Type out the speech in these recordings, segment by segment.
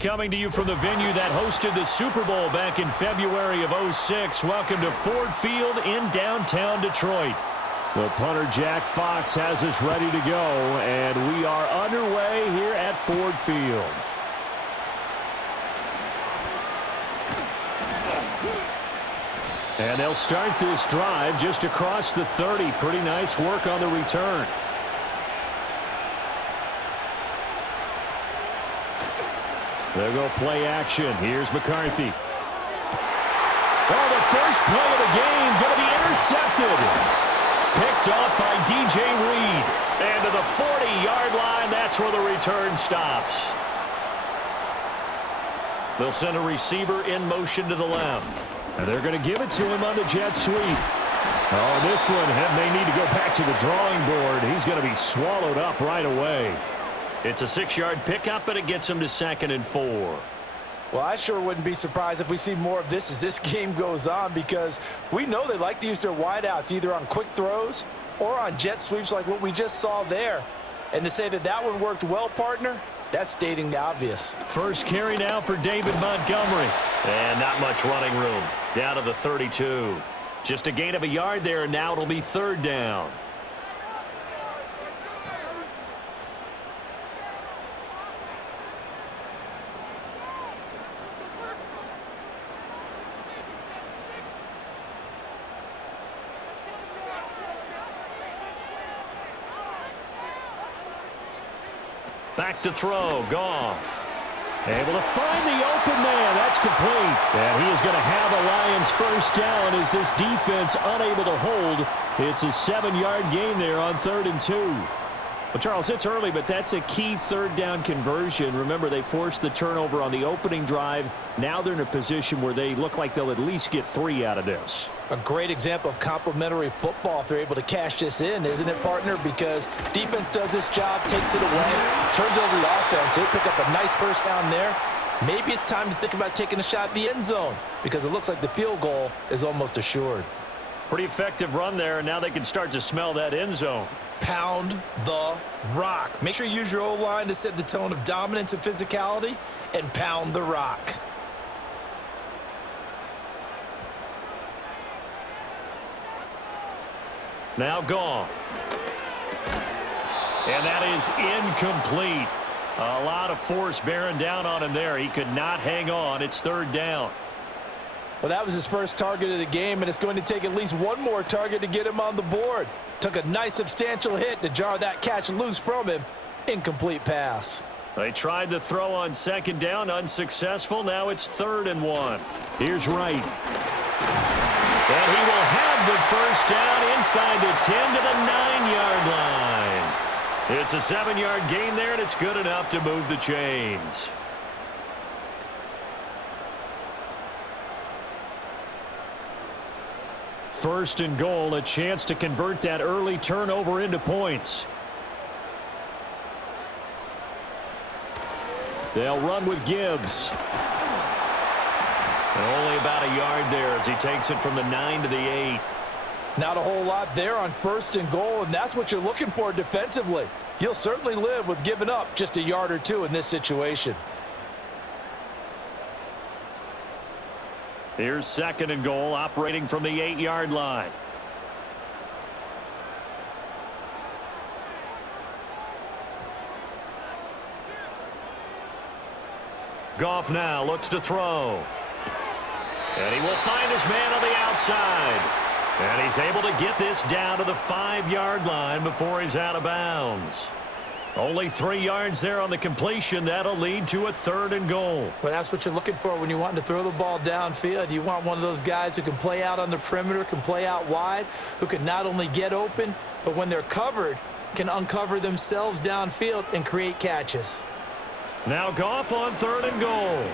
Coming to you from the venue that hosted the Super Bowl back in February of '06. Welcome to Ford Field in downtown Detroit. The punter, Jack Fox, has us ready to go, and we are underway here at Ford Field. And they'll start this drive just across the 30. Pretty nice work on the return. They'll go play action. Here's McCarthy. Oh, the first play of the game going to be intercepted. Picked off by DJ Reed. And to the 40-yard line, that's where the return stops. They'll send a receiver in motion to the left. And they're going to give it to him on the jet sweep. Oh, this one may need to go back to the drawing board. He's going to be swallowed up right away. It's a 6-yard pickup, and it gets him to 2nd and 4. Well, I sure wouldn't be surprised if we see more of this as this game goes on, because we know they like to use their wideouts either on quick throws or on jet sweeps like what we just saw there. And to say that that one worked well, partner, that's stating the obvious. First carry now for David Montgomery. And not much running room. Down to the 32. Just a gain of a yard there, and now it'll be 3rd down. Back to throw, Goff. Able to find the open man. That's complete. And he is going to have a Lions first down as this defense unable to hold. It's a 7-yard gain there on 3rd and 2. Well, Charles, it's early, but that's a key 3rd down conversion. Remember, they forced the turnover on the opening drive. Now they're in a position where they look like they'll at least get 3 out of this. A great example of complementary football if they're able to cash this in, isn't it, partner? Because defense does this job, takes it away, turns over the offense. They pick up a nice first down there. Maybe it's time to think about taking a shot at the end zone, because it looks like the field goal is almost assured. Pretty effective run there, and now they can start to smell that end zone. Pound the rock. Make sure you use your O-line to set the tone of dominance and physicality, and pound the rock. Now Goff. And that is incomplete. A lot of force bearing down on him there. He could not hang on. It's 3rd down. Well, that was his first target of the game, and it's going to take at least one more target to get him on the board. Took a nice substantial hit to jar that catch loose from him. Incomplete pass. They tried the throw on 2nd down, unsuccessful. Now it's 3rd and 1. Here's Wright. And he will have the first down inside the 10 to the 9-yard line. It's a 7-yard gain there, and it's good enough to move the chains. First and goal, a chance to convert that early turnover into points. They'll run with Gibbs. Only about a yard there as he takes it from the 9 to the 8. Not a whole lot there on 1st and goal, and that's what you're looking for defensively. You'll certainly live with giving up just a yard or 2 in this situation. Here's 2nd and goal, operating from the 8-yard line. Goff now looks to throw. And he will find his man on the outside. And he's able to get this down to the 5-yard line before he's out of bounds. Only 3 yards there on the completion. That'll lead to a 3rd and goal. Well, that's what you're looking for when you want to throw the ball downfield. You want one of those guys who can play out on the perimeter, can play out wide, who can not only get open, but when they're covered, can uncover themselves downfield and create catches. Now Goff on 3rd and goal.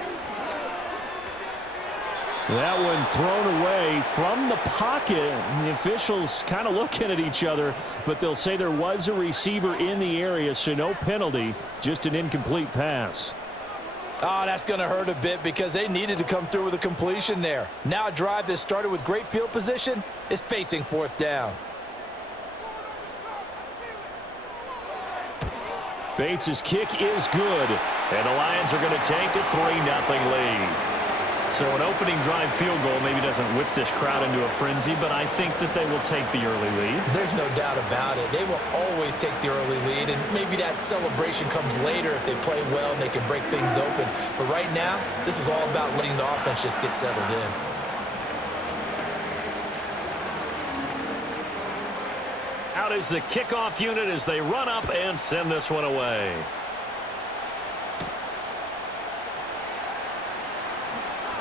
That one thrown away from the pocket. And the officials kind of looking at each other, but they'll say there was a receiver in the area, so no penalty, just an incomplete pass. Oh, that's going to hurt a bit because they needed to come through with a completion there. Now a drive that started with great field position is facing 4th down. Bates' kick is good. And the Lions are going to take a 3-0 lead. So an opening drive field goal maybe doesn't whip this crowd into a frenzy, but I think that they will take the early lead. There's no doubt about it. They will always take the early lead, and maybe that celebration comes later if they play well and they can break things open. But right now, this is all about letting the offense just get settled in. Out is the kickoff unit as they run up and send this one away.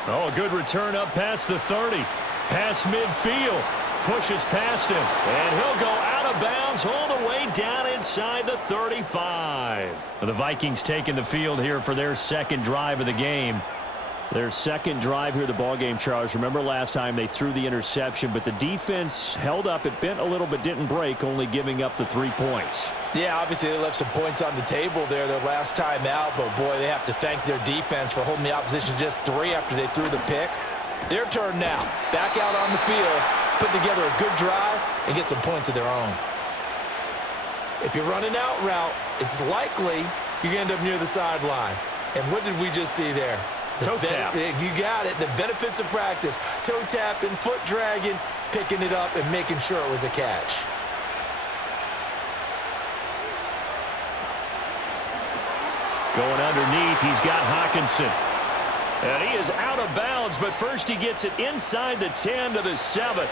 Oh, a good return up past the 30. Past midfield. Pushes past him. And he'll go out of bounds all the way down inside the 35. The Vikings taking the field here for their second drive of the game. Their second drive here of the ballgame, Charles. Remember last time they threw the interception, but the defense held up. It bent a little but didn't break, only giving up the 3 points. Yeah, obviously they left some points on the table there their last time out, but boy, they have to thank their defense for holding the opposition just 3 after they threw the pick. Their turn now. Back out on the field, put together a good drive, and get some points of their own. If you're running out route, it's likely you're going to end up near the sideline. And what did we just see there? Toe tap. You got it. The benefits of practice. Toe tapping, foot dragging, picking it up, and making sure it was a catch. Going underneath, he's got Hawkinson. And he is out of bounds, but first he gets it inside the 10 to the 7.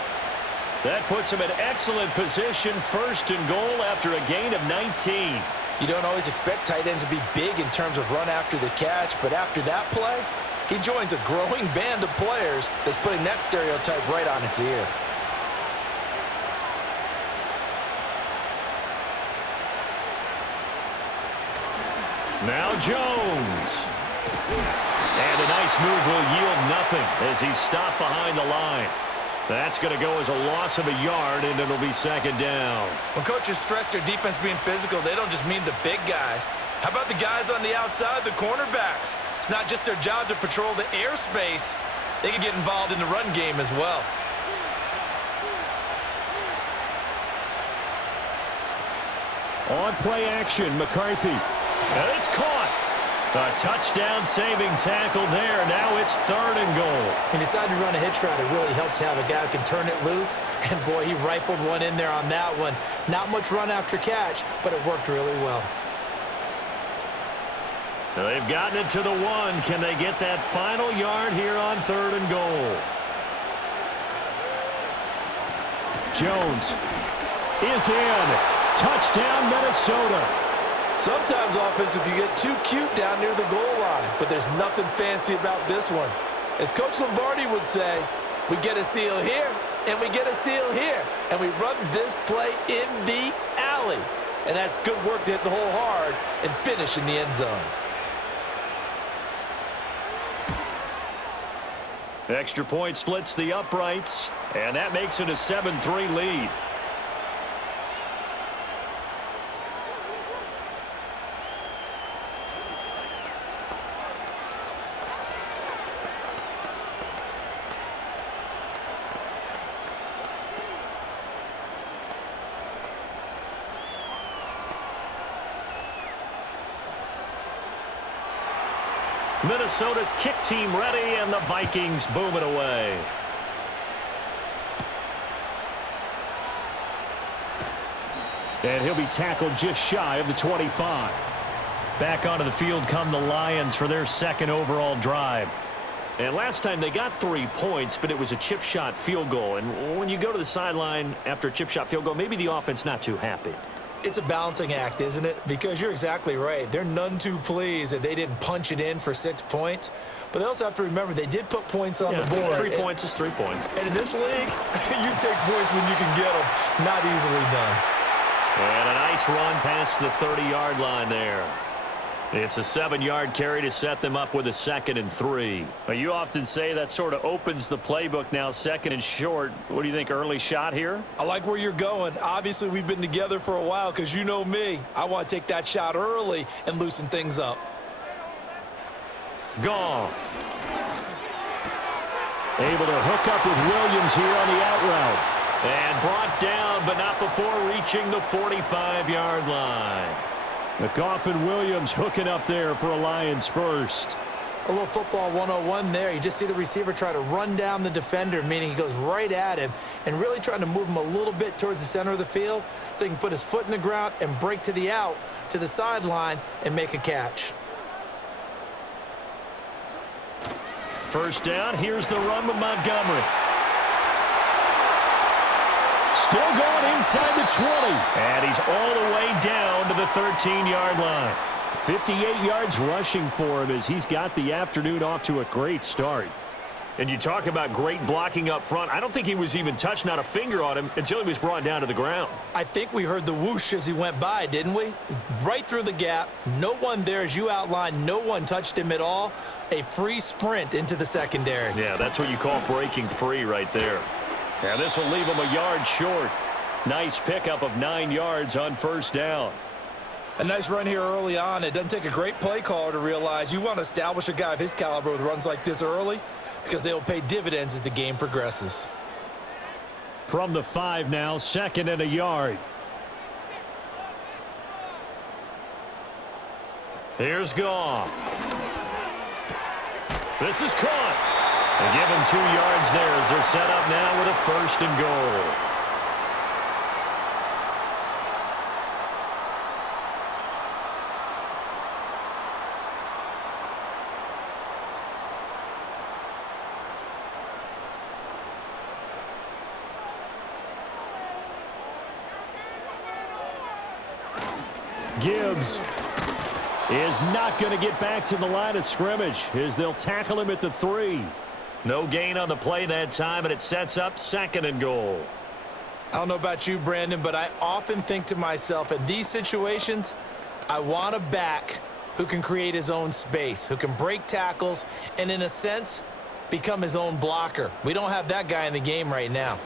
That puts him in excellent position, 1st and goal after a gain of 19. You don't always expect tight ends to be big in terms of run after the catch, but after that play, he joins a growing band of players that's putting that stereotype right on its ear. Now Jones. And a nice move will yield nothing as he's stopped behind the line. That's going to go as a loss of a yard, and it'll be 2nd down. When coaches stress their defense being physical, they don't just mean the big guys. How about the guys on the outside, the cornerbacks? It's not just their job to patrol the airspace. They can get involved in the run game as well. On play action, McCarthy. And it's caught. A touchdown-saving tackle there. Now it's 3rd and goal. He decided to run a hitch route. It really helps to have a guy who can turn it loose. And, boy, he rifled one in there on that one. Not much run after catch, but it worked really well. They've gotten it to the 1. Can they get that final yard here on 3rd and goal? Jones is in. Touchdown, Minnesota. Sometimes offenses can get too cute down near the goal line, but there's nothing fancy about this one. As Coach Lombardi would say, we get a seal here, and we get a seal here, and we run this play in the alley. And that's good work to hit the hole hard and finish in the end zone. Extra point splits the uprights, and that makes it a 7-3 lead. Minnesota's kick team ready, and the Vikings boom it away. And he'll be tackled just shy of the 25. Back onto the field come the Lions for their 2nd overall drive. And last time they got 3 points, but it was a chip shot field goal. And when you go to the sideline after a chip shot field goal, maybe the offense not too happy. It's a balancing act, isn't it? Because you're exactly right. They're none too pleased that they didn't punch it in for 6 points. But they also have to remember they did put points on the board. 3 points is 3 points. And in this league, you take points when you can get them. Not easily done. And a nice run past the 30-yard line there. It's a 7-yard carry to set them up with a 2nd and 3. You often say that sort of opens the playbook now, 2nd and short. What do you think, early shot here? I like where you're going. Obviously, we've been together for a while because you know me. I want to take that shot early and loosen things up. Goff. Able to hook up with Williams here on the out route. And brought down, but not before reaching the 45-yard line. McGough and Williams hooking up there for a Lions first. A little football 101 there. You just see the receiver try to run down the defender, meaning he goes right at him and really trying to move him a little bit towards the center of the field so he can put his foot in the ground and break to the out, to the sideline, and make a catch. First down, here's the run with Montgomery. Still going inside the 20. And he's all the way down to the 13-yard line. 58 yards rushing for him as he's got the afternoon off to a great start. And you talk about great blocking up front. I don't think he was even touched, not a finger on him, until he was brought down to the ground. I think we heard the whoosh as he went by, didn't we? Right through the gap. No one there, as you outlined. No one touched him at all. A free sprint into the secondary. Yeah, that's what you call breaking free right there. And this will leave him a yard short. Nice pickup of 9 yards on first down. A nice run here early on. It doesn't take a great play caller to realize you want to establish a guy of his caliber with runs like this early because they will pay dividends as the game progresses. From the 5 now, 2nd and a yard. Here's Goff. This is caught. They give him 2 yards there as they're set up now with a 1st and goal. Gibbs is not going to get back to the line of scrimmage as they'll tackle him at the 3. No gain on the play that time, and it sets up 2nd and goal. I don't know about you, Brandon, but I often think to myself, in these situations, I want a back who can create his own space, who can break tackles, and in a sense, become his own blocker. We don't have that guy in the game right now.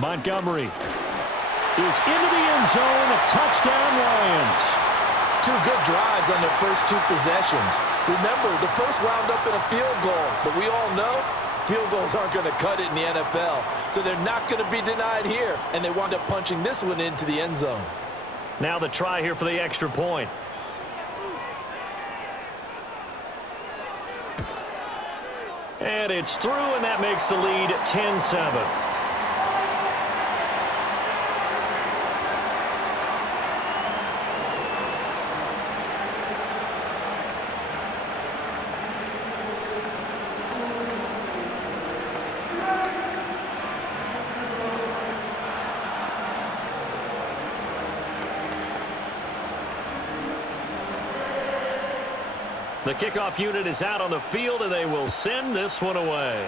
Montgomery is into the end zone. A touchdown, Lions. 2 good drives on their first 2 possessions. Remember, the first wound up in a field goal, but we all know field goals aren't going to cut it in the NFL, so they're not going to be denied here, and they wound up punching this one into the end zone. Now the try here for the extra point. And it's through, and that makes the lead 10-7. The kickoff unit is out on the field, and they will send this one away.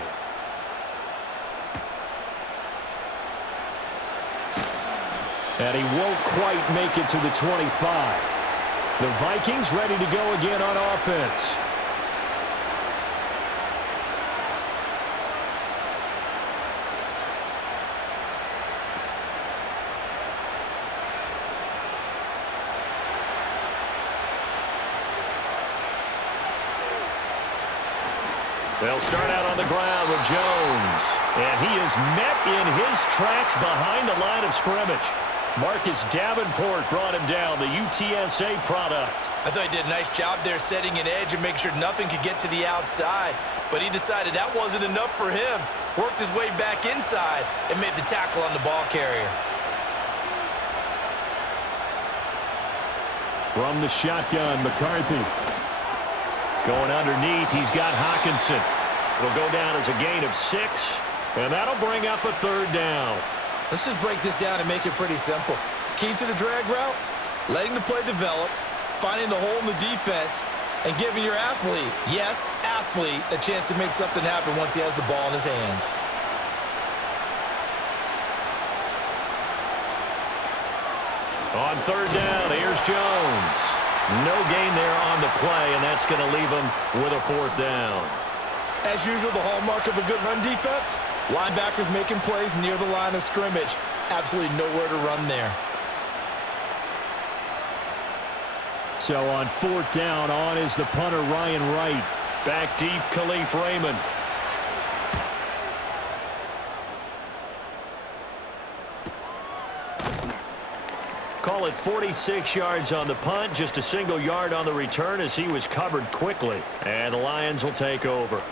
And he won't quite make it to the 25. The Vikings ready to go again on offense. They'll start out on the ground with Jones. And he is met in his tracks behind the line of scrimmage. Marcus Davenport brought him down, the UTSA product. I thought he did a nice job there setting an edge and make sure nothing could get to the outside. But he decided that wasn't enough for him. Worked his way back inside and made the tackle on the ball carrier. From the shotgun, McCarthy. Going underneath, he's got Hawkinson. It'll go down as a gain of 6, and that'll bring up a 3rd down. Let's just break this down and make it pretty simple. Key to the drag route, letting the play develop, finding the hole in the defense, and giving your athlete, yes, athlete, a chance to make something happen once he has the ball in his hands. On 3rd down, here's Jones. No gain there on the play, and that's going to leave him with a 4th down. As usual, the hallmark of a good run defense, linebackers making plays near the line of scrimmage. Absolutely nowhere to run there. So on 4th down, on is the punter, Ryan Wright. Back deep, Khalif Raymond. Call it 46 yards on the punt, just a single yard on the return as he was covered quickly. And the Lions will take over.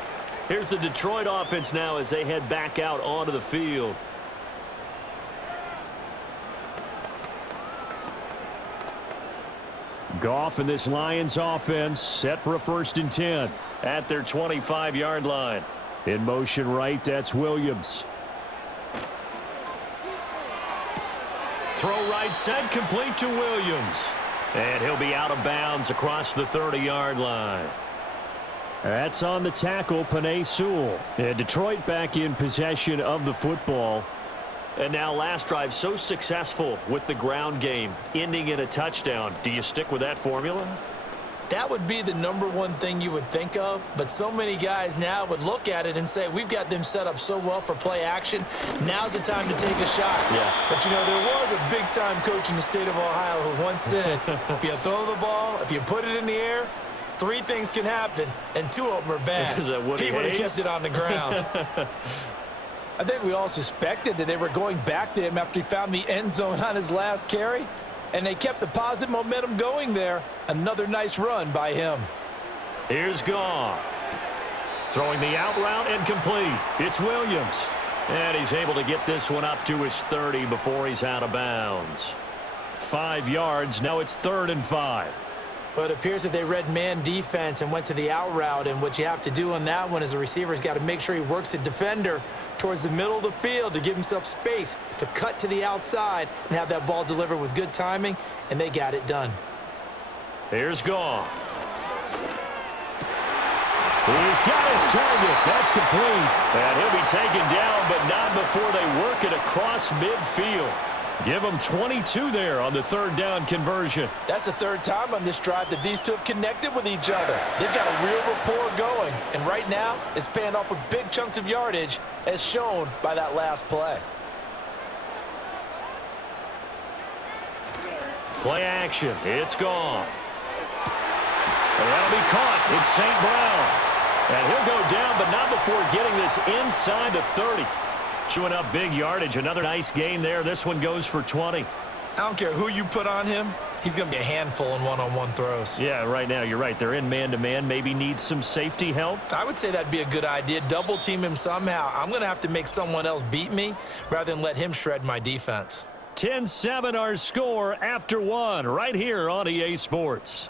Here's the Detroit offense now as they head back out onto the field. Goff and this Lions offense set for a 1st and 10 at their 25-yard line. In motion right, that's Williams. Throw right, set, complete to Williams. And he'll be out of bounds across the 30-yard line. That's on the tackle, Penei Sewell. And Detroit back in possession of the football. And now last drive so successful with the ground game, ending in a touchdown. Do you stick with that formula? That would be the #1 thing you would think of, but so many guys now would look at it and say, we've got them set up so well for play action, now's the time to take a shot. Yeah. But, you know, there was a big-time coach in the state of Ohio who once said, if you throw the ball, if you put it in the air, 3 things can happen, and 2 of them are bad. Is that what he would have kept it on the ground. I think we all suspected that they were going back to him after he found the end zone on his last carry, and they kept the positive momentum going there. Another nice run by him. Here's Goff. Throwing the out route and complete. It's Williams. And he's able to get this one up to his 30 before he's out of bounds. 5 yards. Now it's 3rd and 5. Well, it appears that they read man defense and went to the out route, and what you have to do on that one is the receiver's got to make sure he works the defender towards the middle of the field to give himself space to cut to the outside and have that ball delivered with good timing, and they got it done. Here's Goff. He's got his target. That's complete. And he'll be taken down, but not before they work it across midfield. Give them 22 there on the 3rd down conversion. That's the 3rd time on this drive that these 2 have connected with each other. They've got a real rapport going, and right now it's paying off with big chunks of yardage as shown by that last play. Play action. It's Goff. And that'll be caught. It's St. Brown. And he'll go down, but not before getting this inside the 30. Chewing up big yardage. Another nice gain there. This one goes for 20. I don't care who you put on him. He's going to be a handful in one-on-one throws. Yeah, right now you're right. They're in man-to-man. Maybe need some safety help. I would say that'd be a good idea. Double team him somehow. I'm going to have to make someone else beat me rather than let him shred my defense. 10-7 our score after 1 right here on EA Sports.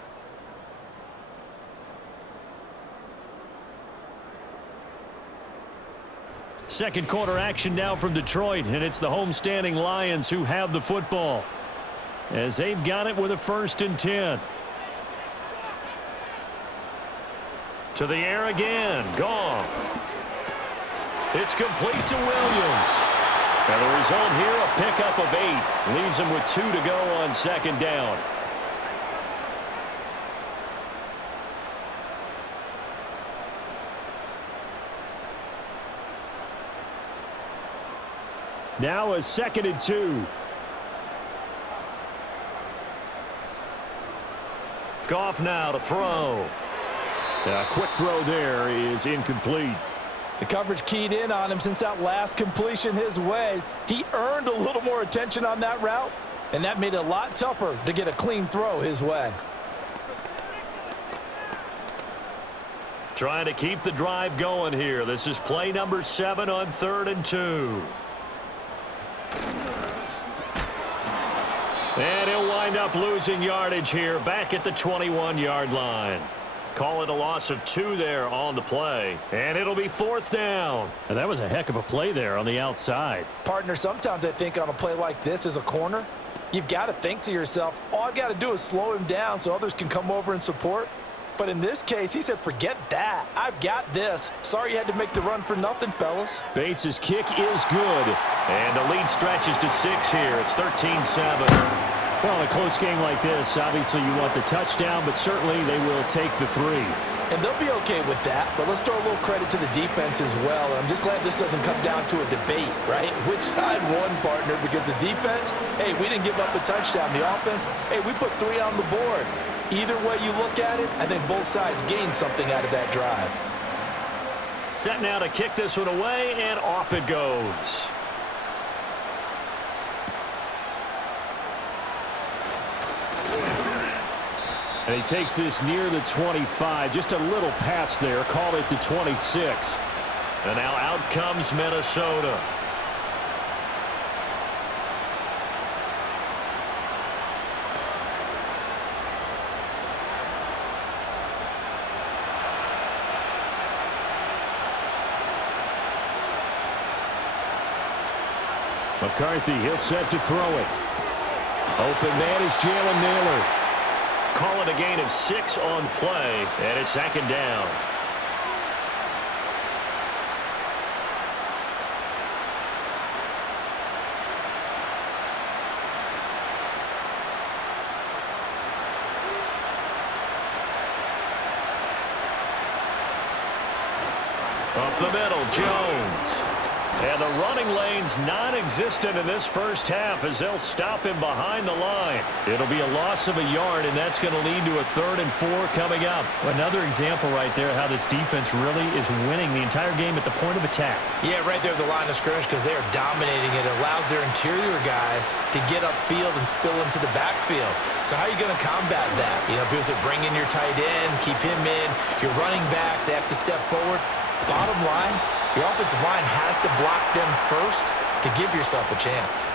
Second quarter action now from Detroit, and it's the homestanding Lions who have the football as they've got it with a 1st and 10. To the air again. Goff. It's complete to Williams. And the result here, a pickup of 8. Leaves him with 2 to go on 2nd down. Now a 2nd and 2. Goff now to throw. A quick throw there is incomplete. The coverage keyed in on him since that last completion his way. He earned a little more attention on that route, and that made it a lot tougher to get a clean throw his way. Trying to keep the drive going here. This is play number 7 on 3rd and 2. And he'll wind up losing yardage here back at the 21-yard line. Call it a loss of 2 there on the play. And it'll be 4th down. And that was a heck of a play there on the outside. Partner, sometimes I think on a play like this as a corner, you've got to think to yourself, all I've got to do is slow him down so others can come over and support. But in this case, he said, forget that. I've got this. Sorry you had to make the run for nothing, fellas. Bates' kick is good. And the lead stretches to 6 here. It's 13-7. Well, in a close game like this, obviously you want the touchdown, but certainly they will take the 3. And they'll be okay with that, but let's throw a little credit to the defense as well. And I'm just glad this doesn't come down to a debate, right? Which side won, partner? Because the defense, hey, we didn't give up a touchdown. The offense, hey, we put 3 on the board. Either way you look at it, I think both sides gained something out of that drive. Set now to kick this one away, and off it goes. And he takes this near the 25. Just a little pass there. Call it the 26. And now out comes Minnesota. McCarthy, he'll set to throw it. Open man is Jalen Naylor. Call it a gain of 6 on play, and it's 2nd down. Up the middle, Jones. And the running lane's non-existent in this first half as they'll him behind the line. It'll be a loss of a yard, and that's going to lead to a 3rd and 4 coming up. Another example right there how this defense really is winning the entire game at the point of attack. Yeah, right there at the line of scrimmage because they are dominating it. It allows their interior guys to get upfield and spill into the backfield. So how are you going to combat that? You know, because they bring in your tight end, keep him in. Your running backs, they have to step forward. Bottom line, your offensive line has to block them first to give yourself a chance.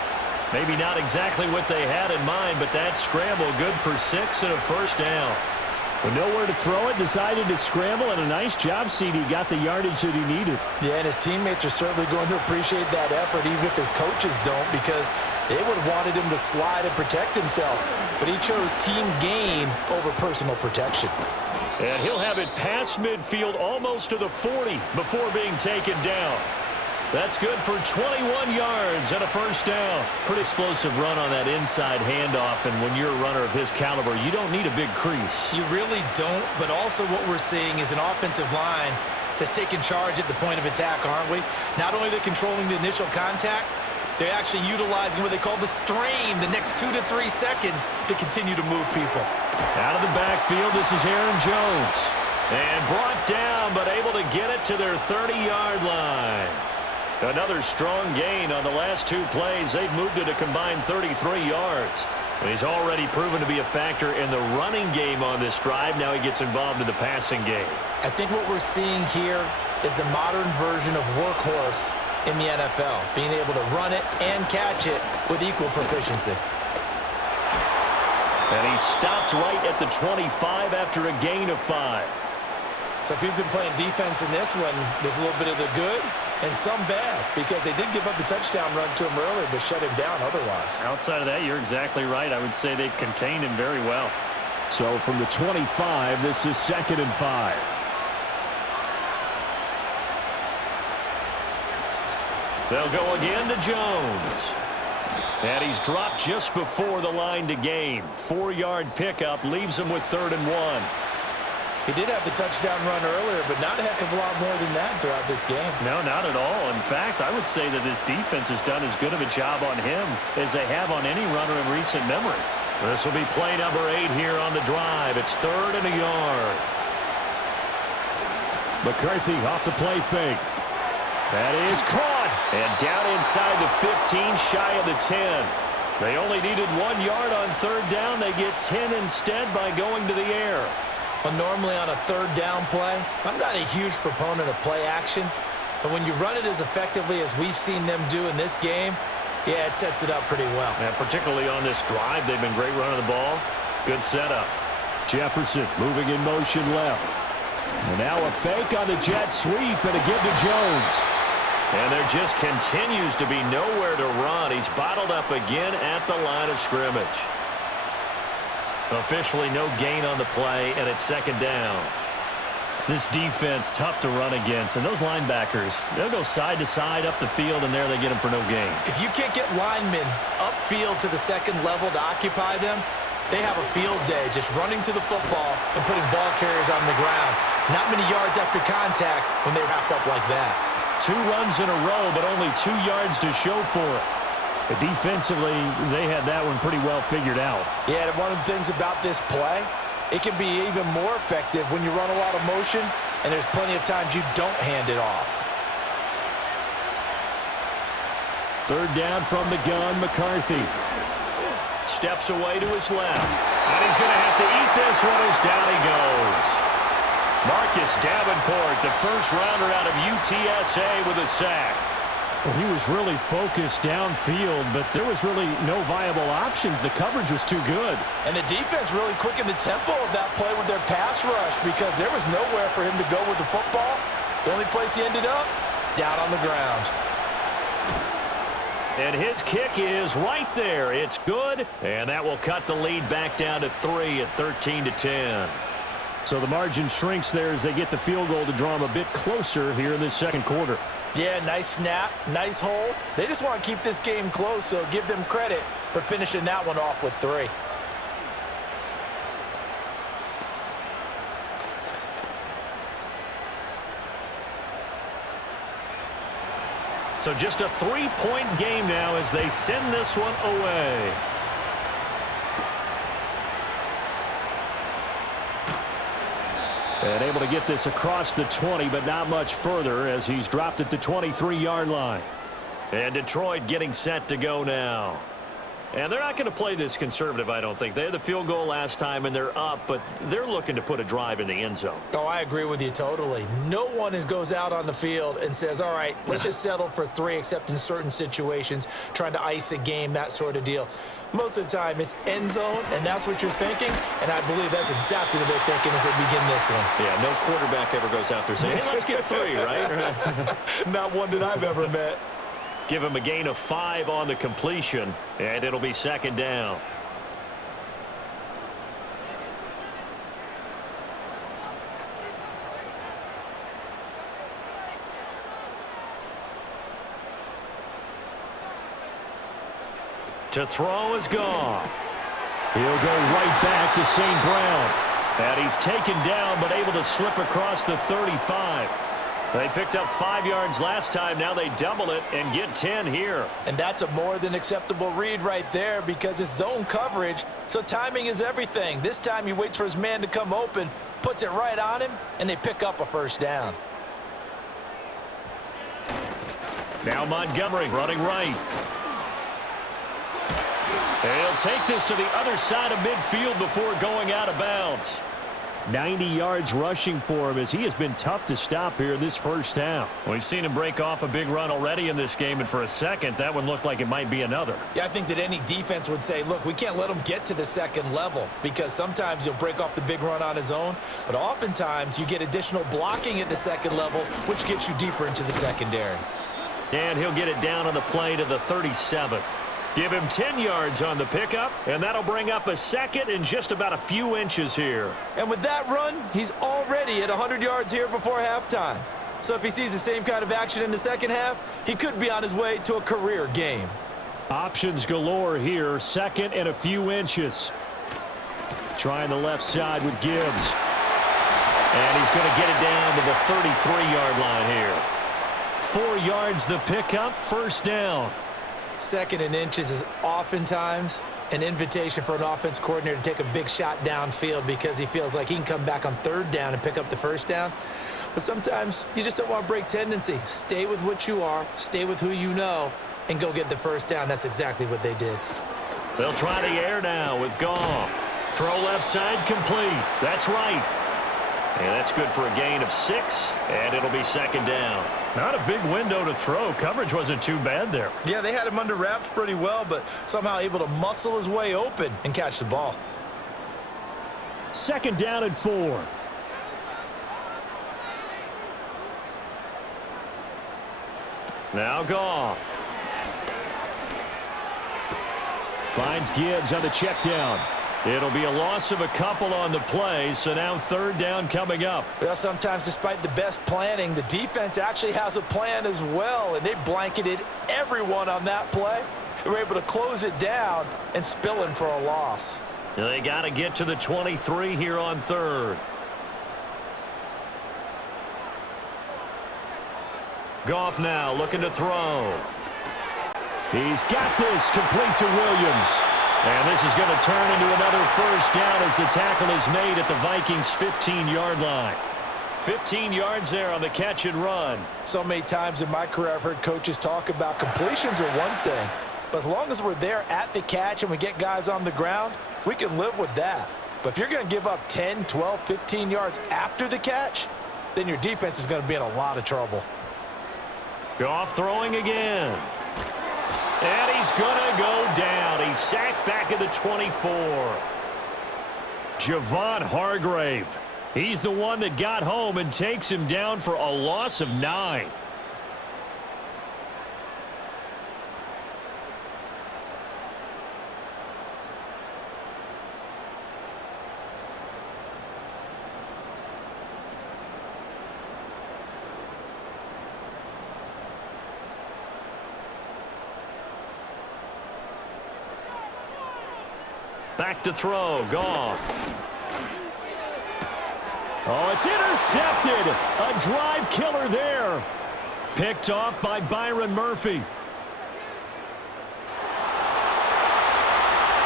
Maybe not exactly what they had in mind, but that scramble good for 6 and a 1st down. With nowhere to throw it, decided to scramble, and a nice job, CD. Got the yardage that he needed. Yeah, and his teammates are certainly going to appreciate that effort, even if his coaches don't, because they would have wanted him to slide and protect himself. But he chose team gain over personal protection. And he'll have it past midfield almost to the 40 before being taken down. That's good for 21 yards and a 1st down. Pretty explosive run on that inside handoff, and when you're a runner of his caliber, you don't need a big crease. You really don't, but also what we're seeing is an offensive line that's taking charge at the point of attack, aren't we? Not only are they controlling the initial contact, they're actually utilizing what they call the strain, the next 2 to 3 seconds to continue to move people. Out of the backfield, this is Aaron Jones. And brought down, but able to get it to their 30-yard line. Another strong gain on the last 2 plays. They've moved it a combined 33 yards. And he's already proven to be a factor in the running game on this drive. Now he gets involved in the passing game. I think what we're seeing here is the modern version of workhorse in the NFL, being able to run it and catch it with equal proficiency. And he stopped right at the 25 after a gain of 5. So if you've been playing defense in this one, there's a little bit of the good and some bad, because they did give up the touchdown run to him earlier, but shut him down otherwise. Outside of that, you're exactly right. I would say they've contained him very well. So from the 25, this is 2nd and 5. They'll go again to Jones. And he's dropped just before the line to gain. 4-yard pickup leaves him with 3rd and 1. He did have the touchdown run earlier, but not a heck of a lot more than that throughout this game. No, not at all. In fact, I would say that this defense has done as good of a job on him as they have on any runner in recent memory. This will be play number 8 here on the drive. It's 3rd and a yard. McCarthy off the play fake. That is caught. And down inside the 15, shy of the 10. They only needed 1 yard on 3rd down. They get 10 instead by going to the air. Well, normally on a 3rd down play, I'm not a huge proponent of play action. But when you run it as effectively as we've seen them do in this game, yeah, it sets it up pretty well. And particularly on this drive, they've been great running the ball. Good setup. Jefferson moving in motion left. And now a fake on the jet sweep, and again to Jones. And there just continues to be nowhere to run. He's bottled up again at the line of scrimmage. Officially no gain on the play, and it's 2nd down. This defense, tough to run against. And those linebackers, they'll go side to side up the field, and there they get them for no gain. If you can't get linemen upfield to the 2nd level to occupy them, they have a field day just running to the football and putting ball carriers on the ground. Not many yards after contact when they wrap up like that. 2 runs in a row, but only 2 yards to show for it. But defensively, they had that one pretty well figured out. Yeah, and one of the things about this play, it can be even more effective when you run a lot of motion, and there's plenty of times you don't hand it off. 3rd down from the gun, McCarthy. steps away to his left. And he's going to have to eat this one as down he goes. Marcus Davenport, the first rounder out of UTSA with a sack. Well, he was really focused downfield, but there was really no viable options. The coverage was too good. And the defense really quickened the tempo of that play with their pass rush because there was nowhere for him to go with the football. The only place he ended up, down on the ground. And his kick is right there. It's good, and that will cut the lead back down to 3 at 13-10. So the margin shrinks there as they get the field goal to draw them a bit closer here in this second quarter. Yeah, nice snap, nice hole. They just want to keep this game close, so give them credit for finishing that one off with 3. So just a 3-point game now as they send this one away. And able to get this across the 20, but not much further as he's dropped it to 23-yard line. And Detroit getting set to go now. And they're not going to play this conservative, I don't think. They had the field goal last time, and they're up, but they're looking to put a drive in the end zone. Oh, I agree with you totally. No one goes out on the field and says, all right, let's just settle for 3, except in certain situations, trying to ice a game, that sort of deal. Most of the time, it's end zone, and that's what you're thinking, and I believe that's exactly what they're thinking as they begin this one. Yeah, no quarterback ever goes out there saying, hey, let's get 3, right? Not one that I've ever met. Give him a gain of 5 on the completion, and it'll be second down. To throw is Goff. He'll go right back to St. Brown. And he's taken down, but able to slip across the 35. They picked up 5 yards last time. Now they double it and get 10 here. And that's a more than acceptable read right there because it's zone coverage, so timing is everything. This time he waits for his man to come open, puts it right on him, and they pick up a first down. Now Montgomery running right. He'll take this to the other side of midfield before going out of bounds. 90 yards rushing for him as he has been tough to stop here in this first half. We've seen him break off a big run already in this game, and for a second, that one looked like it might be another. Yeah, I think that any defense would say, look, we can't let him get to the second level because sometimes he'll break off the big run on his own, but oftentimes you get additional blocking at the second level, which gets you deeper into the secondary. And he'll get it down on the play to the 37. Give him 10 yards on the pickup, and that'll bring up a second in just about a few inches here. And with that run, he's already at 100 yards here before halftime. So if he sees the same kind of action in the second half, he could be on his way to a career game. Options galore here, second and a few inches. Trying the left side with Gibbs. And he's going to get it down to the 33-yard line here. 4 yards the pickup, first down. Second and inches is oftentimes an invitation for an offense coordinator to take a big shot downfield because he feels like he can come back on third down and pick up the first down. But sometimes you just don't want to break tendency. Stay with what you are, stay with who you know, and go get the first down. That's exactly what they did. They'll try the air now with Goff. Throw left side complete. That's right. And that's good for a gain of 6, and it'll be second down. Not a big window to throw. Coverage wasn't too bad there. Yeah, they had him under wraps pretty well, but somehow able to muscle his way open and catch the ball. Second down and 4. Now Goff. Finds Gibbs on the check down. It'll be a loss of a couple on the play, so now third down coming up. Well, sometimes despite the best planning, the defense actually has a plan as well, and they blanketed everyone on that play. They were able to close it down and spill in for a loss. They got to get to the 23 here on third. Goff now looking to throw. He's got this complete to Williams. And this is going to turn into another first down as the tackle is made at the Vikings' 15-yard line. 15 yards there on the catch and run. So many times in my career I've heard coaches talk about completions are one thing, But as long as we're there at the catch and we get guys on the ground, we can live with that. But if you're going to give up 10, 12, 15 yards after the catch, then your defense is going to be in a lot of trouble. Goff throwing again. And he's going to go down. He's sacked back at the 24. Javon Hargrave. He's the one that got home and takes him down for a loss of 9. Back to throw. Goff. Oh, it's intercepted. A drive killer there. Picked off by Byron Murphy.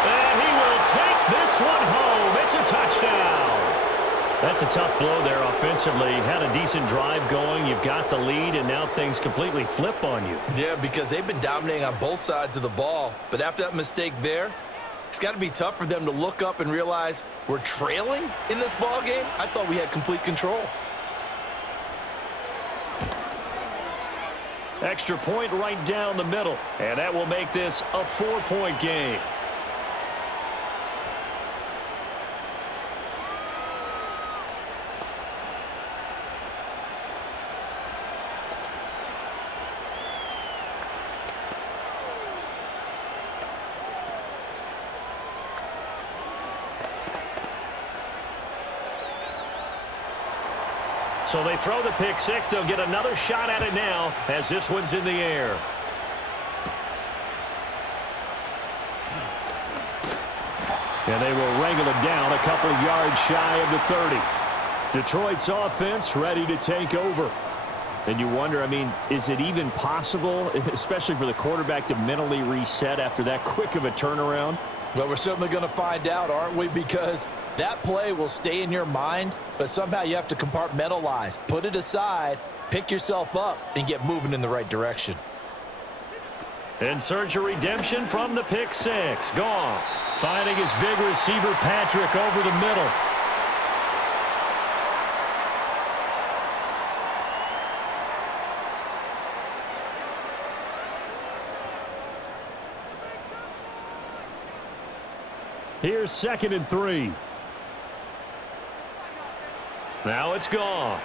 And he will take this one home. It's a touchdown. That's a tough blow there offensively. Had a decent drive going. You've got the lead, and now things completely flip on you. Yeah, because they've been dominating on both sides of the ball. But after that mistake there, it's got to be tough for them to look up and realize we're trailing in this ball game. I thought we had complete control. Extra point right down the middle, and that will make this a 4-point game. So they throw the pick six. They'll get another shot at it now as this one's in the air. And they will wrangle him down a couple of yards shy of the 30. Detroit's offense ready to take over. And you wonder, I mean, is it even possible, especially for the quarterback, to mentally reset after that quick of a turnaround? Well, we're certainly going to find out, aren't we? Because that play will stay in your mind, but somehow you have to compartmentalize. Put it aside, pick yourself up, and get moving in the right direction. In search of redemption from the pick six. Goff finding his big receiver Patrick over the middle. Here's 2nd and 3. Now it's Goff.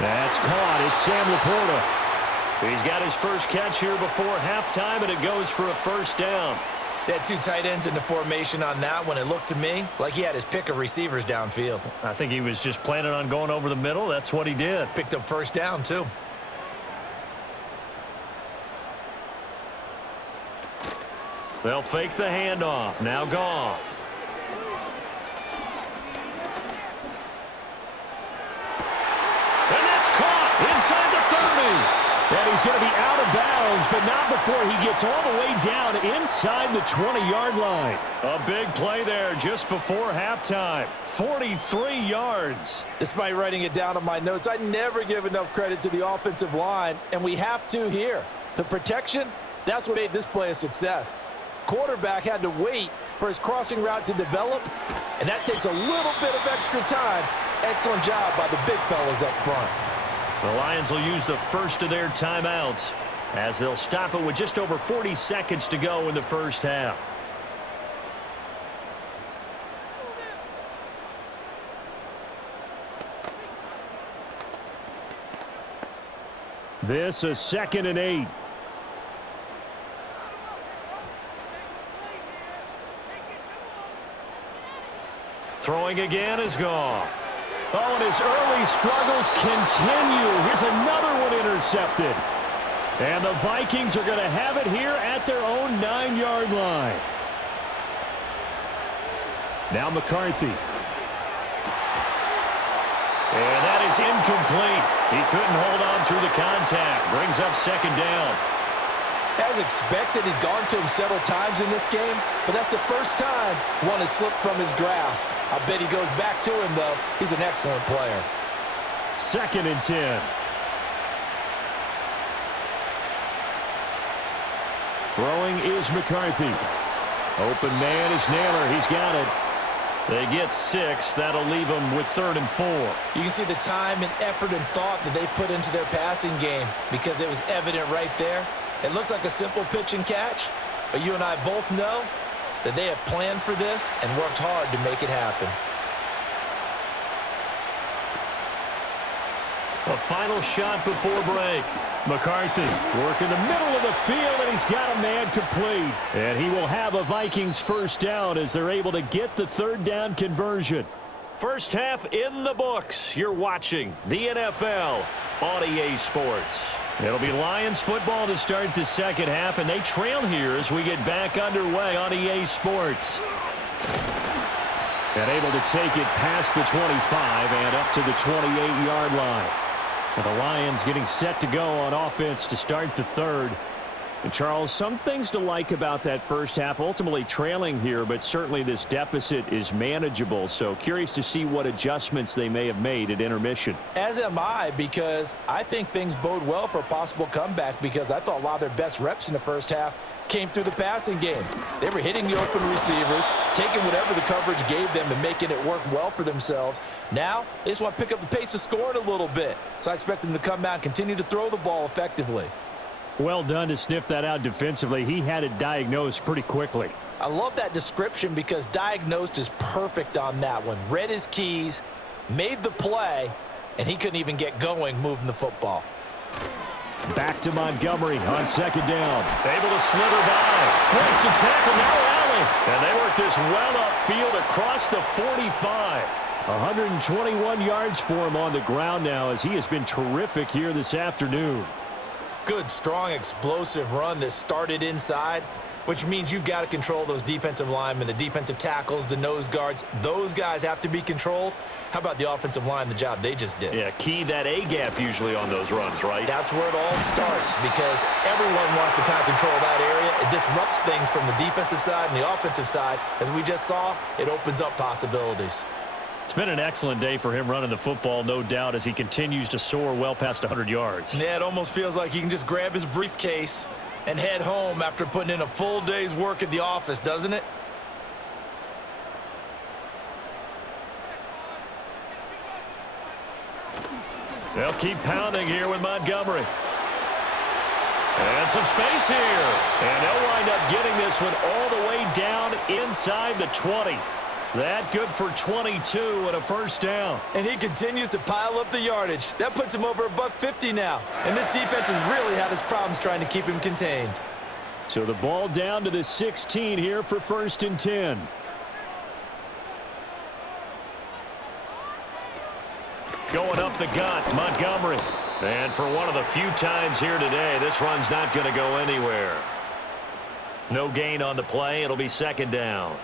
That's caught. It's Sam Laporta. He's got his first catch here before halftime, and it goes for a first down. They had 2 tight ends in the formation on that one. It looked to me like he had his pick of receivers downfield. I think he was just planning on going over the middle. That's what he did. Picked up first down, too. They'll fake the handoff. Now Goff. And that's caught inside the 30. And he's going to be out of bounds, but not before he gets all the way down inside the 20-yard line. A big play there just before halftime. 43 yards. Despite writing it down on my notes, I never give enough credit to the offensive line, and we have to here. The protection, that's what made this play a success. Quarterback had to wait for his crossing route to develop, and that takes a little bit of extra time. Excellent job by the big fellas up front. The Lions will use the first of their timeouts as they'll stop it with just over 40 seconds to go in the first half. This is 2nd and 8. Throwing again is Goff. Oh, and his early struggles continue. Here's another one intercepted. And the Vikings are going to have it here at their own 9-yard line. Now McCarthy. And that is incomplete. He couldn't hold on through the contact. Brings up 2nd down. As expected, he's gone to him several times in this game, but that's the first time one has slipped from his grasp. I bet he goes back to him, though. He's an excellent player. 2nd and 10. Throwing is McCarthy. Open man is Naylor. He's got it. They get 6. That'll leave them with 3rd and 4. You can see the time and effort and thought that they put into their passing game because it was evident right there. It looks like a simple pitch and catch, but you and I both know that they have planned for this and worked hard to make it happen. A final shot before break. McCarthy working the middle of the field, and he's got a man complete. And he will have a Vikings first down as they're able to get the 3rd down conversion. First half in the books. You're watching the NFL on EA Sports. It'll be Lions football to start the second half, and they trail here as we get back underway on EA Sports. And able to take it past the 25 and up to the 28-yard line. And the Lions getting set to go on offense to start the 3rd. And Charles, some things to like about that first half. Ultimately trailing here, but certainly this deficit is manageable. So curious to see what adjustments they may have made at intermission. As am I, because I think things bode well for a possible comeback, because I thought a lot of their best reps in the first half came through the passing game. They were hitting the open receivers, taking whatever the coverage gave them and making it work well for themselves. Now, they just want to pick up the pace of scoring a little bit. So I expect them to come out and continue to throw the ball effectively. Well done to sniff that out defensively. He had it diagnosed pretty quickly. I love that description because diagnosed is perfect on that one. Read his keys, made the play, and he couldn't even get going moving the football. Back to Montgomery on 2nd down. Able to slither by. Breaks the tackle, now rally. And they work this well upfield across the 45. 121 yards for him on the ground now as he has been terrific here this afternoon. Good, strong, explosive run that started inside, which means you've got to control those defensive linemen, the defensive tackles, the nose guards. Those guys have to be controlled. How about the offensive line, the job they just did? Yeah, key that A-gap usually on those runs, right? That's where it all starts, because everyone wants to kind of control that area. It disrupts things from the defensive side and the offensive side. As we just saw, it opens up possibilities. It's been an excellent day for him running the football, no doubt, as he continues to soar well past 100 yards. Yeah, it almost feels like he can just grab his briefcase and head home after putting in a full day's work at the office, doesn't it? They'll keep pounding here with Montgomery. And some space here. And they'll wind up getting this one all the way down inside the 20. That good for 22 and a first down. And he continues to pile up the yardage. That puts him over $150 now. And this defense has really had its problems trying to keep him contained. So the ball down to the 16 here for 1st and 10. Going up the gut, Montgomery. And for one of the few times here today, this run's not going to go anywhere. No gain on the play. It'll be 2nd down.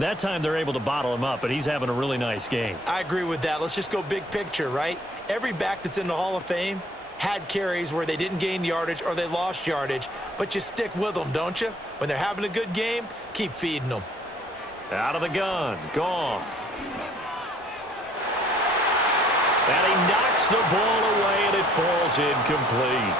That time they're able to bottle him up, but he's having a really nice game. I agree with that. Let's just go big picture, right? Every back that's in the Hall of Fame had carries where they didn't gain yardage or they lost yardage, but you stick with them, don't you? When they're having a good game, keep feeding them. Out of the gun, Goff. And he knocks the ball away, and it falls incomplete.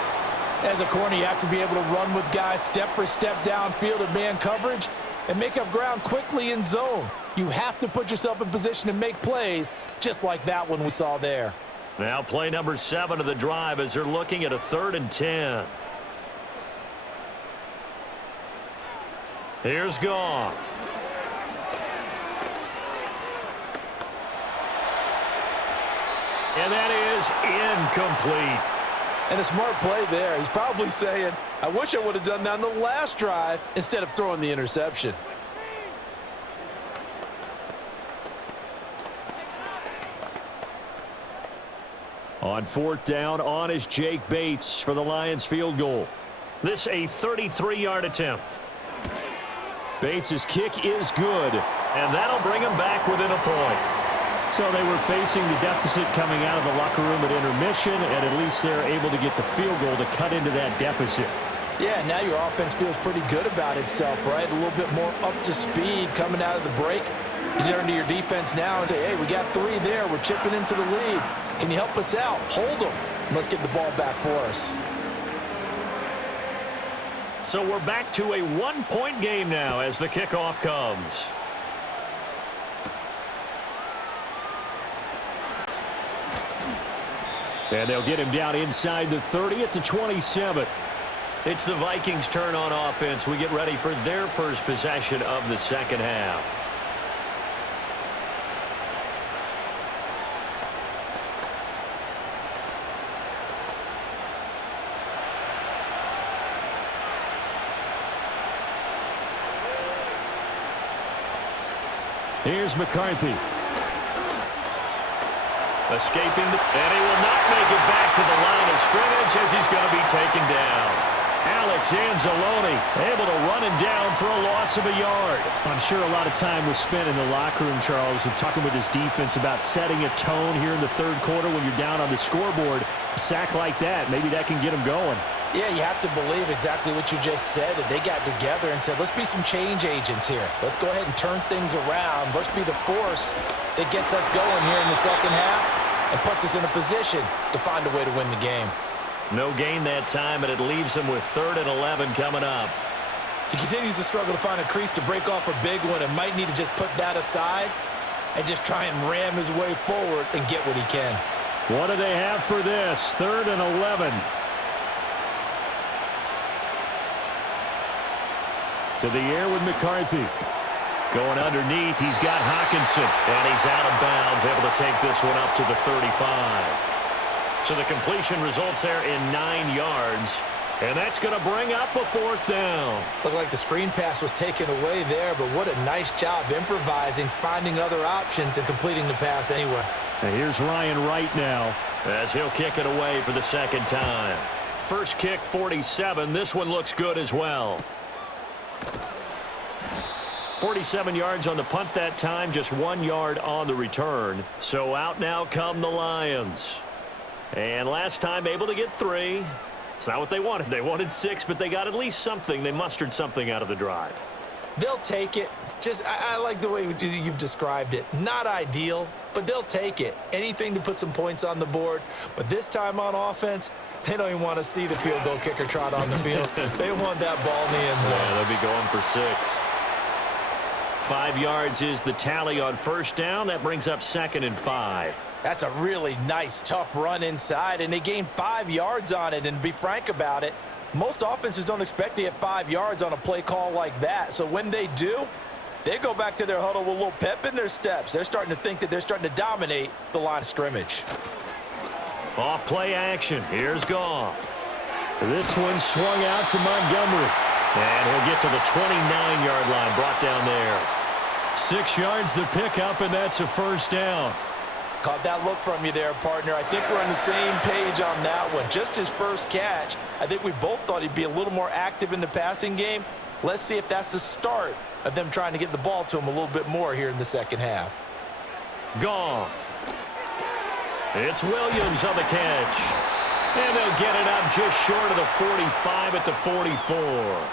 As a corner, you have to be able to run with guys step for step downfield in man coverage and make up ground quickly in zone. You have to put yourself in position to make plays, just like that one we saw there. Now play number 7 of the drive as they're looking at a 3rd and 10. Here's Goff. And that is incomplete. And a smart play there. He's probably saying, I wish I would have done that on the last drive instead of throwing the interception. On 4th down, on is Jake Bates for the Lions field goal. This a 33-yard attempt. Bates' kick is good. And that'll bring him back within a point. So they were facing the deficit coming out of the locker room at intermission, and at least they're able to get the field goal to cut into that deficit. Yeah, now your offense feels pretty good about itself, right? A little bit more up to speed coming out of the break. You turn to your defense now and say, hey, we got 3 there. We're chipping into the lead. Can you help us out? Hold them. Let's get the ball back for us. So we're back to a one-point game now as the kickoff comes. And they'll get him down inside the 30 at the 27. It's the Vikings' turn on offense. We get ready for their first possession of the second half. Here's McCarthy. Escaping, and he will not make it back to the line of scrimmage as he's going to be taken down. Alex Anzalone able to run him down for a loss of a yard. I'm sure a lot of time was spent in the locker room, Charles, with talking with his defense about setting a tone here in the third quarter when you're down on the scoreboard. A sack like that, maybe that can get him going. Yeah, you have to believe exactly what you just said, that they got together and said, let's be some change agents here. Let's go ahead and turn things around. Let's be the force that gets us going here in the second half and puts us in a position to find a way to win the game. No gain that time, and it leaves him with 3rd and 11 coming up. He continues to struggle to find a crease to break off a big one and might need to just put that aside and just try and ram his way forward and get what he can. What do they have for this? 3rd and 11. To the air with McCarthy. Going underneath, he's got Hawkinson, and he's out of bounds, able to take this one up to the 35. So the completion results there in 9 yards, and that's going to bring up a 4th down. Looked like the screen pass was taken away there, but what a nice job improvising, finding other options, and completing the pass anyway. And here's Ryan Wright now, as he'll kick it away for the second time. First kick, 47. This one looks good as well. 47 yards on the punt that time, just 1 yard on the return. So out now come the Lions. And last time able to get 3. It's not what they wanted. They wanted 6, but they got at least something. They mustered something out of the drive. They'll take it. I like the way you've described it. Not ideal, but they'll take it. Anything to put some points on the board. But this time on offense, they don't even want to see the field goal kicker trot on the field. They want that ball in the end zone. Yeah, they'll be going for 6. 5 yards is the tally on first down. That brings up 2nd and 5. That's a really nice, tough run inside, and they gained 5 yards on it. And to be frank about it, most offenses don't expect to get 5 yards on a play call like that. So when they do, they go back to their huddle with a little pep in their steps. They're starting to think that they're starting to dominate the line of scrimmage. Off play action. Here's Goff. This one swung out to Montgomery. And he'll get to the 29-yard line, brought down there. 6 yards the pickup, and that's a first down. Caught that look from you there, partner. I think we're on the same page on that one. Just his first catch. I think we both thought he'd be a little more active in the passing game. Let's see if that's the start of them trying to get the ball to him a little bit more here in the second half. Goff. It's Williams on the catch. And they'll get it up just short of the 45 at the 44.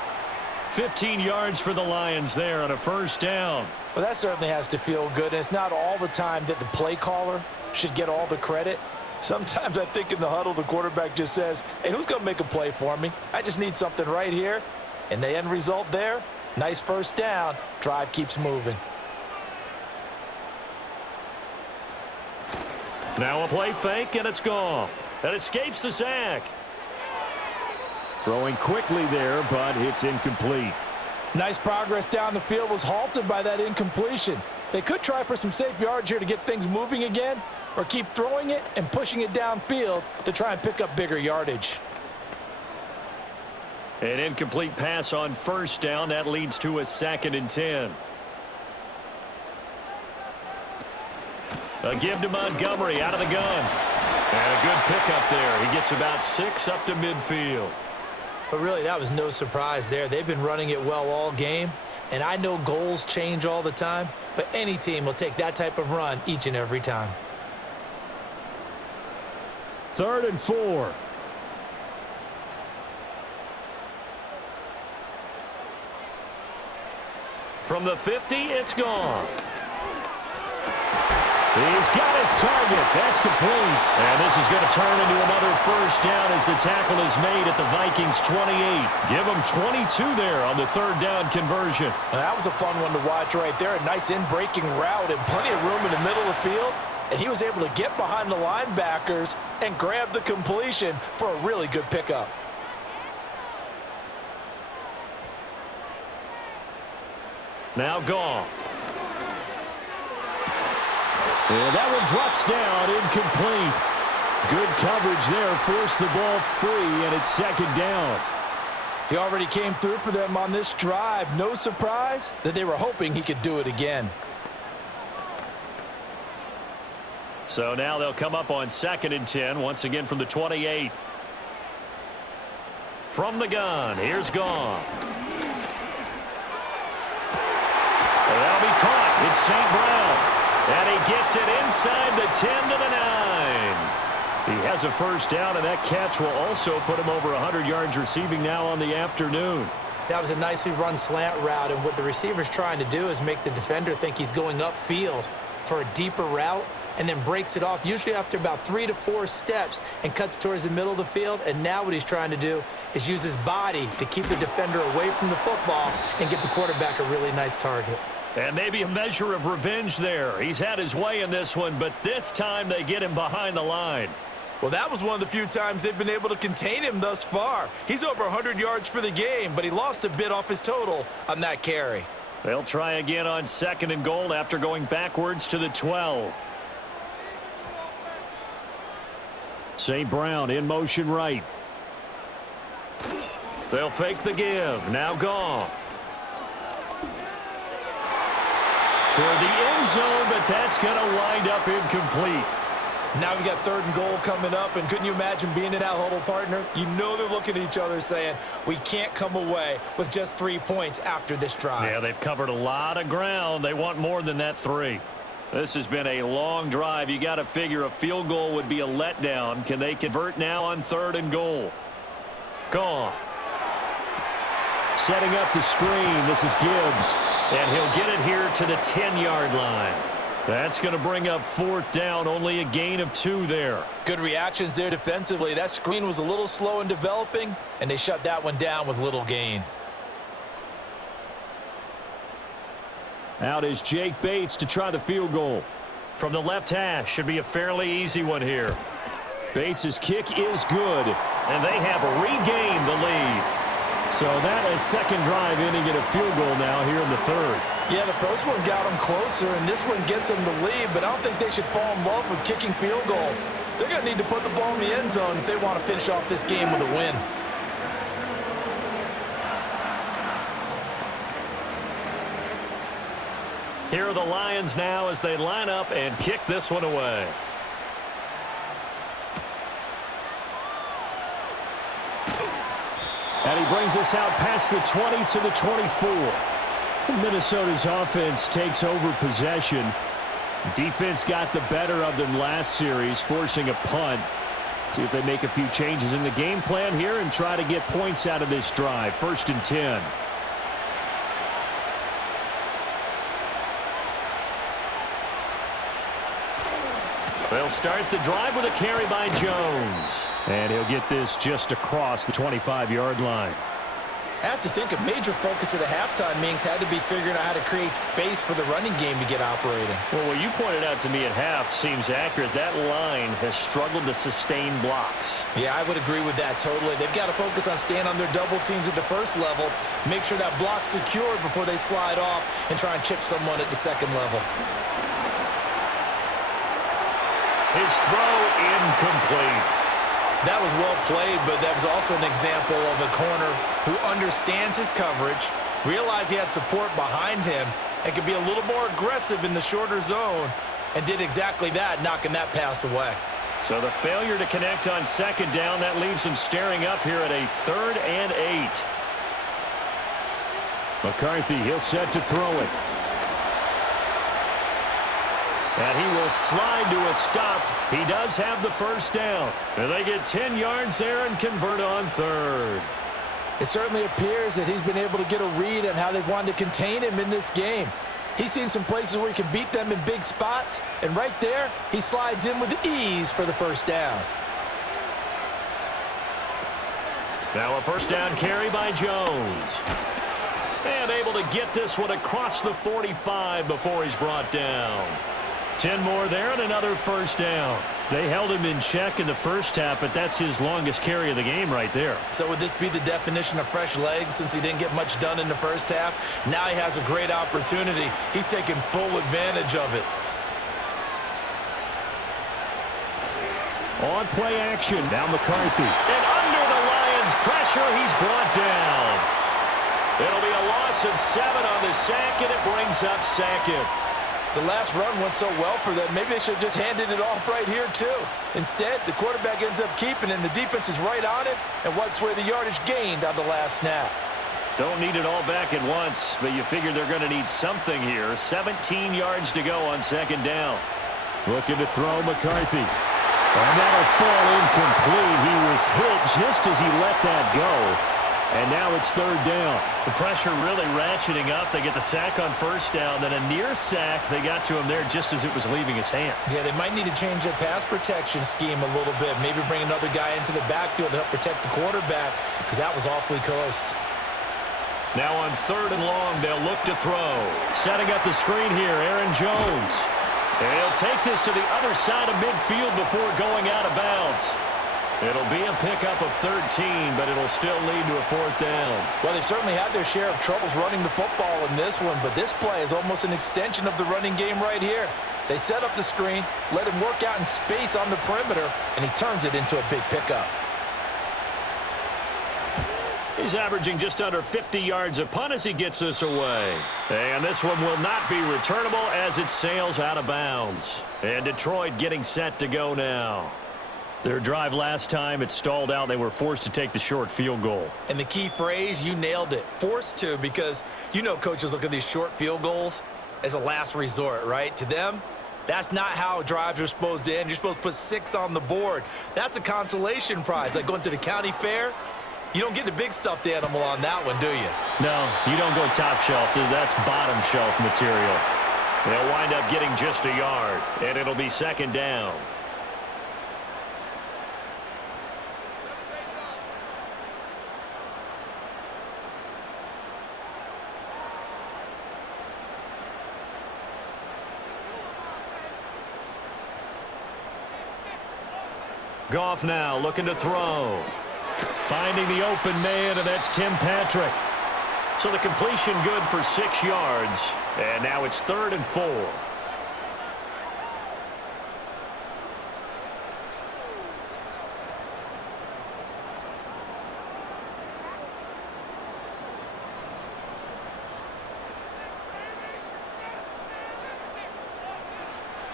15 yards for the Lions there on a first down. Well, that certainly has to feel good. And it's not all the time that the play caller should get all the credit. Sometimes I think in the huddle, the quarterback just says, hey, who's going to make a play for me? I just need something right here. And the end result there, nice first down. Drive keeps moving. Now a play fake, and it's Goff. That escapes the sack. Throwing quickly there, but it's incomplete. Nice progress down the field, was halted by that incompletion. They could try for some safe yards here to get things moving again, or keep throwing it and pushing it downfield to try and pick up bigger yardage. An incomplete pass on first down. That leads to a 2nd and 10. A give to Montgomery out of the gun. And a good pickup there. He gets about 6 up to midfield. But really, that was no surprise there. They've been running it well all game. And I know goals change all the time, but any team will take that type of run each and every time. 3rd and 4. From the 50, it's Goff. He's got his target. That's complete. And this is going to turn into another first down as the tackle is made at the Vikings 28. Give them 22 there on the third down conversion. That was a fun one to watch right there. A nice in-breaking route and plenty of room in the middle of the field. And he was able to get behind the linebackers and grab the completion for a really good pickup. Now Goff. And that one drops down, incomplete. Good coverage there, forced the ball free, and it's second down. He already came through for them on this drive. No surprise that they were hoping he could do it again. So now they'll come up on 2nd and 10, once again from the 28. From the gun, here's Goff. That'll be caught. It's St. Brown. And he gets it inside the 10 to the 9. He has a first down, and that catch will also put him over 100 yards receiving now on the afternoon. That was a nicely run slant route, and what the receiver's trying to do is make the defender think he's going upfield for a deeper route, and then breaks it off, usually after about 3 to 4 steps, and cuts towards the middle of the field. And now what he's trying to do is use his body to keep the defender away from the football and give the quarterback a really nice target. And maybe a measure of revenge there. He's had his way in this one, but this time they get him behind the line. Well, that was one of the few times they've been able to contain him thus far. He's over 100 yards for the game, but he lost a bit off his total on that carry. They'll try again on 2nd and goal after going backwards to the 12. St. Brown in motion right. They'll fake the give. Now Goff. Toward the end zone, but that's going to wind up incomplete. Now we got 3rd and goal coming up, and couldn't you imagine being in that huddle, partner? You know they're looking at each other saying, we can't come away with just 3 points after this drive. Yeah, they've covered a lot of ground. They want more than that 3. This has been a long drive. You got to figure a field goal would be a letdown. Can they convert now on 3rd and goal? Goff. Setting up the screen. This is Gibbs. And he'll get it here to the 10-yard line. That's going to bring up 4th down. Only a gain of 2 there. Good reactions there defensively. That screen was a little slow in developing, and they shut that one down with little gain. Out is Jake Bates to try the field goal. From the left hash, should be a fairly easy one here. Bates' kick is good. And they have regained the lead. So that is second drive ending in a field goal now here in the 3rd. Yeah, the first one got them closer, and this one gets them the lead, but I don't think they should fall in love with kicking field goals. They're going to need to put the ball in the end zone if they want to finish off this game with a win. Here are the Lions now as they line up and kick this one away. And he brings us out past the 20 to the 24. Minnesota's offense takes over possession. Defense got the better of them last series, forcing a punt. See if they make a few changes in the game plan here and try to get points out of this drive. 1st and 10. They'll start the drive with a carry by Jones. And he'll get this just across the 25-yard line. I have to think a major focus of the halftime meetings had to be figuring out how to create space for the running game to get operating. Well, what you pointed out to me at half seems accurate. That line has struggled to sustain blocks. Yeah, I would agree with that totally. They've got to focus on staying on their double teams at the first level, make sure that block's secured before they slide off and try and chip someone at the second level. His throw incomplete. That was well played, but that was also an example of a corner who understands his coverage, realized he had support behind him, and could be a little more aggressive in the shorter zone, and did exactly that, knocking that pass away. So the failure to connect on 2nd down, that leaves him staring up here at a 3rd and 8. McCarthy, he'll set to throw it. And he will slide to a stop. He does have the first down. And they get 10 yards there and convert on 3rd. It certainly appears that he's been able to get a read on how they've wanted to contain him in this game. He's seen some places where he can beat them in big spots, and right there, he slides in with ease for the first down. Now a first down carry by Jones. And able to get this one across the 45 before he's brought down. 10 more there and another first down. They held him in check in the first half, but that's his longest carry of the game right there. So would this be the definition of fresh legs since he didn't get much done in the first half? Now he has a great opportunity. He's taking full advantage of it. On play action, now McCarthy. And under the Lions' pressure, he's brought down. It'll be a loss of 7 on the sack, and it brings up second. The last run went so well for them, maybe they should have just handed it off right here, too. Instead, the quarterback ends up keeping it, and the defense is right on it and wipes away the yardage gained on the last snap. Don't need it all back at once, but you figure they're going to need something here. 17 yards to go on second down. Looking to throw McCarthy. And that'll fall incomplete. He was hit just as he let that go. And now it's third down. The pressure really ratcheting up. They get the sack on first down, then a near sack. They got to him there just as it was leaving his hand. Yeah, they might need to change their pass protection scheme a little bit. Maybe bring another guy into the backfield to help protect the quarterback, because that was awfully close. Now on third and long, they'll look to throw. Setting up the screen here, Aaron Jones. And he'll take this to the other side of midfield before going out of bounds. It'll be a pickup of 13, but it'll still lead to a fourth down. Well, they certainly had their share of troubles running the football in this one, but this play is almost an extension of the running game right here. They set up the screen, let him work out in space on the perimeter, and he turns it into a big pickup. He's averaging just under 50 yards a punt as he gets this away. And this one will not be returnable as it sails out of bounds. And Detroit getting set to go now. Their drive last time, it stalled out. They were forced to take the short field goal. And the key phrase, you nailed it, forced to, because you know coaches look at these short field goals as a last resort, right? To them, that's not how drives are supposed to end. You're supposed to put 6 on the board. That's a consolation prize, like going to the county fair. You don't get the big stuffed animal on that one, do you? No, you don't go top shelf. That's bottom shelf material. They'll wind up getting just a yard, and it'll be second down. Goff now looking to throw. Finding the open man, and that's Tim Patrick. So the completion good for 6 yards. And now it's 3rd and 4.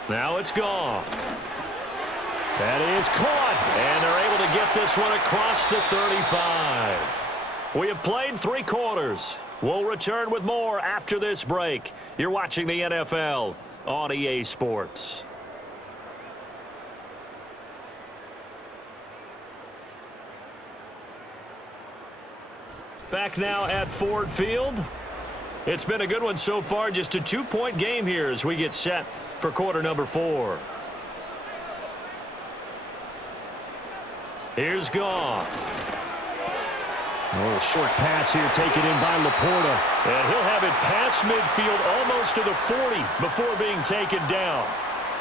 Now it's Goff. That is caught, and they're able to get this one across the 35. We have played 3 quarters. We'll return with more after this break. You're watching the NFL on EA Sports. Back now at Ford Field. It's been a good one so far, just a 2-point game here as we get set for quarter number 4. Here's Goff. A little short pass here taken in by Laporta. And he'll have it past midfield almost to the 40 before being taken down.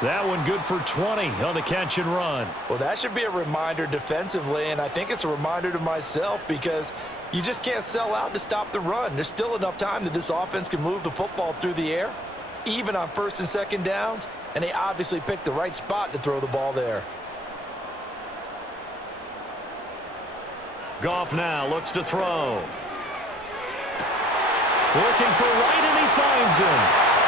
That one good for 20 on the catch and run. Well, that should be a reminder defensively, and I think it's a reminder to myself because you just can't sell out to stop the run. There's still enough time that this offense can move the football through the air, even on 1st and 2nd downs, and they obviously picked the right spot to throw the ball there. Goff now looks to throw. Looking for Wright, and he finds him.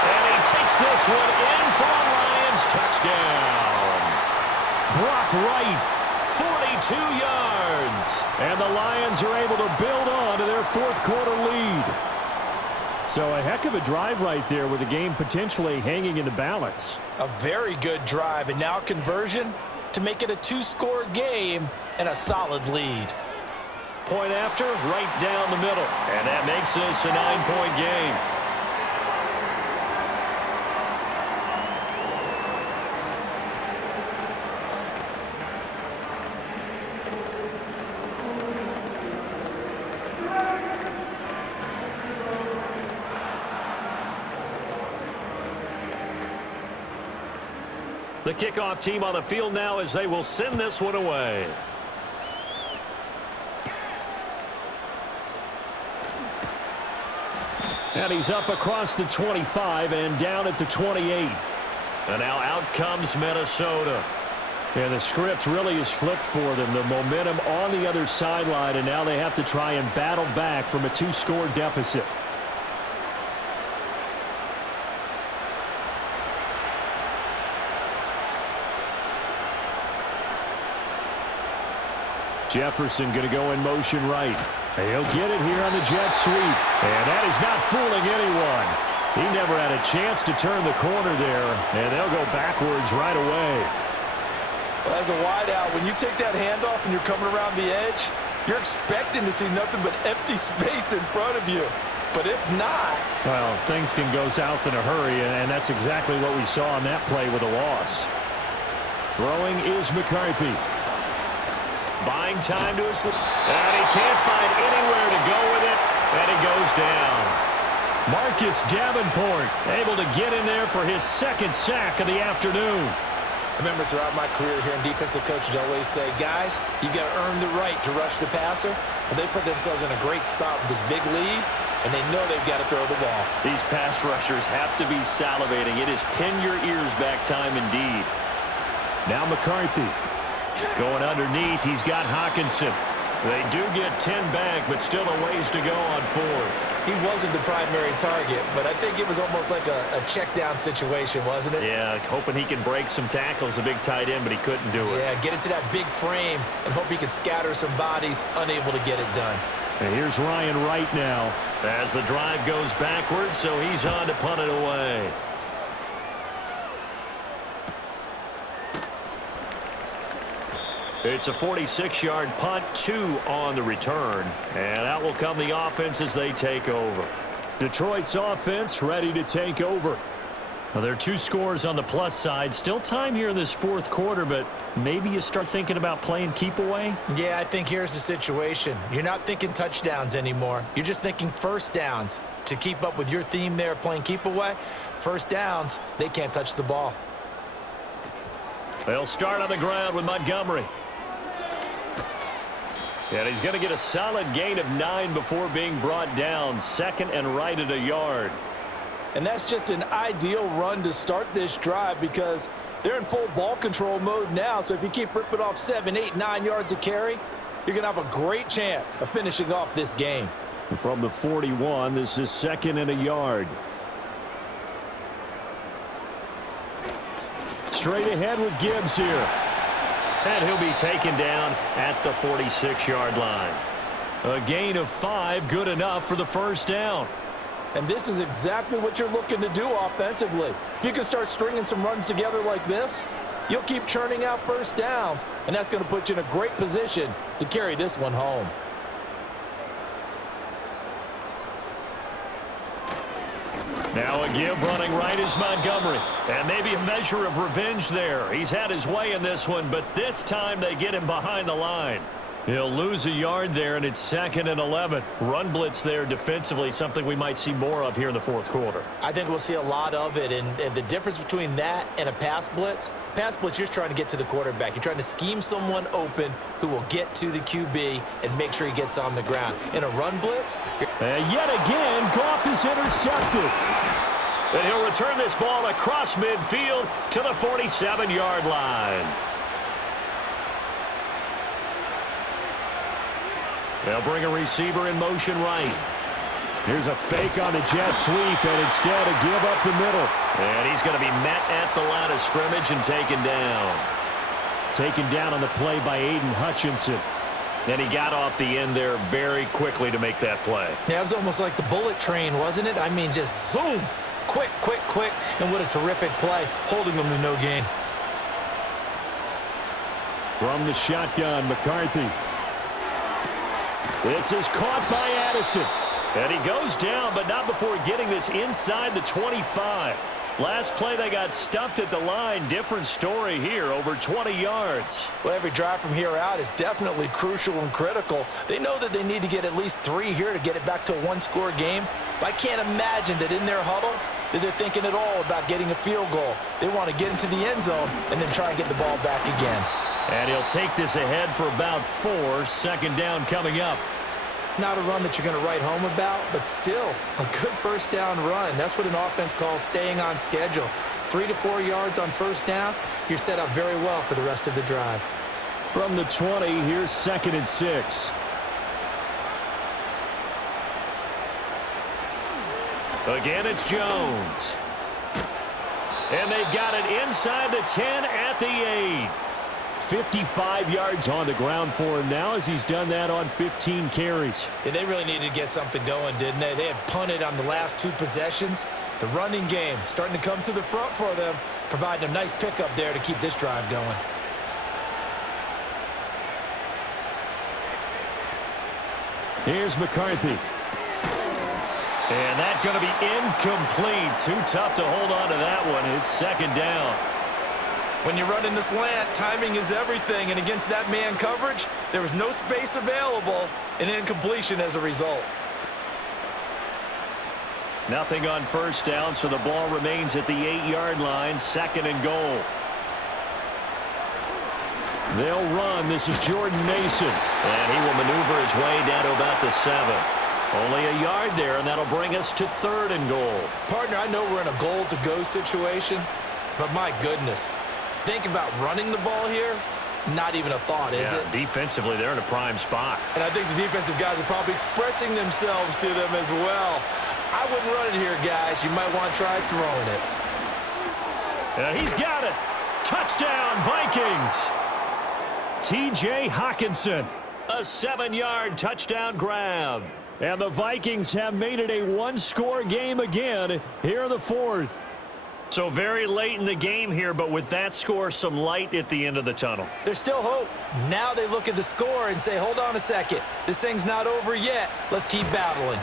And he takes this one in for a Lions touchdown. Brock Wright. 42 yards. And the Lions are able to build on to their 4th quarter lead. So a heck of a drive right there with the game potentially hanging in the balance. A very good drive, and now conversion to make it a 2-score game and a solid lead. Point after, right down the middle. And that makes this a 9-point game. The kickoff team on the field now as they will send this one away. And he's up across the 25 and down at the 28. And now out comes Minnesota. And the script really is flipped for them. The momentum on the other sideline, and now they have to try and battle back from a 2-score deficit. Jefferson going to go in motion right. He'll get it here on the jet sweep. And that is not fooling anyone. He never had a chance to turn the corner there, and they'll go backwards right away. Well, as a wideout, when you take that handoff and you're coming around the edge, you're expecting to see nothing but empty space in front of you. But if not... Well, things can go south in a hurry, and that's exactly what we saw on that play with a loss. Throwing is McCarthy. Buying time to his... And he can't find anywhere to go with it, and he goes down. Marcus Davenport able to get in there for his second sack of the afternoon. I remember throughout my career here in defensive coaches always say, guys, you got to earn the right to rush the passer. And they put themselves in a great spot with this big lead, and they know they've got to throw the ball. These pass rushers have to be salivating. It is pin your ears back time indeed. Now McCarthy. Going underneath, he's got Hawkinson. They do get 10 back, but still a ways to go on fourth. He wasn't the primary target, but I think it was almost like a check down situation, wasn't it? Yeah, hoping he can break some tackles, a big tight end, but he couldn't do it. Yeah, get into that big frame and hope he can scatter some bodies, unable to get it done. And here's Ryan Wright now. As the drive goes backwards, so he's on to punt it away. It's a 46-yard punt, 2 on the return. And out will come the offense as they take over. Detroit's offense ready to take over. Well, there are 2 scores on the plus side. Still time here in this fourth quarter, but maybe you start thinking about playing keep away? Yeah, I think here's the situation. You're not thinking touchdowns anymore. You're just thinking first downs. To keep up with your theme there, playing keep away, first downs, they can't touch the ball. They'll start on the ground with Montgomery. And he's going to get a solid gain of 9 before being brought down. Second and right at a yard. And that's just an ideal run to start this drive because they're in full ball control mode now. So if you keep ripping off 7, 8, 9 yards of carry, you're going to have a great chance of finishing off this game. From the 41, this is second and a yard. Straight ahead with Gibbs here. And he'll be taken down at the 46-yard line. A gain of 5, good enough for the first down. And this is exactly what you're looking to do offensively. If you can start stringing some runs together like this, you'll keep churning out first downs, and that's going to put you in a great position to carry this one home. Now a give running right is Montgomery. And maybe a measure of revenge there. He's had his way in this one, but this time they get him behind the line. He'll lose a yard there, and it's second and 11. Run blitz there defensively, something we might see more of here in the fourth quarter. I think we'll see a lot of it, and the difference between that and a pass blitz, you're just trying to get to the quarterback. You're trying to scheme someone open who will get to the QB and make sure he gets on the ground. In a run blitz, and yet again, Goff is intercepted. And he'll return this ball across midfield to the 47-yard line. They'll bring a receiver in motion right. Here's a fake on the jet sweep, and instead a give up the middle. And he's going to be met at the line of scrimmage and taken down. Taken down on the play by Aiden Hutchinson. And he got off the end there very quickly to make that play. Yeah, it was almost like the bullet train, wasn't it? I mean, just zoom. Quick, quick, quick. And what a terrific play, holding them to no gain. From the shotgun, McCarthy. This is caught by Addison. And he goes down, but not before getting this inside the 25. Last play, they got stuffed at the line. Different story here, over 20 yards. Well, every drive from here out is definitely crucial and critical. They know that they need to get at least 3 here to get it back to a one-score game. But I can't imagine that in their huddle, that they're thinking at all about getting a field goal. They want to get into the end zone and then try and get the ball back again. And he'll take this ahead for about 4. Second down coming up. Not a run that you're going to write home about, but still a good first down run. That's what an offense calls staying on schedule. 3 to 4 yards on first down, you're set up very well for the rest of the drive. From the 20, here's 2nd and 6. Again, it's Jones. And they've got it inside the 10 at the 8. 55 yards on the ground for him now as he's done that on 15 carries. Yeah, they really needed to get something going, didn't they? They had punted on the last 2 possessions. The running game starting to come to the front for them, providing a nice pickup there to keep this drive going. Here's McCarthy. And that's going to be incomplete. Too tough to hold on to that one. It's 2nd down. When you run in the slant, timing is everything, and against that man coverage, there was no space available, and incompletion as a result. Nothing on first down, so the ball remains at the 8-yard line, 2nd and goal. They'll run. This is Jordan Mason. And he will maneuver his way down to about the 7. Only a yard there, and that'll bring us to 3rd and goal. Partner, I know we're in a goal-to-go situation, but my goodness, think about running the ball here. Not even a thought, is it? Defensively, they're in a prime spot. And I think the defensive guys are probably expressing themselves to them as well. I wouldn't run it here, guys. You might want to try throwing it. And he's got it. Touchdown, Vikings. T.J. Hawkinson. A 7-yard touchdown grab. And the Vikings have made it a 1-score game again here in the 4th. So very late in the game here, but with that score, some light at the end of the tunnel. There's still hope. Now they look at the score and say, hold on a second. This thing's not over yet. Let's keep battling.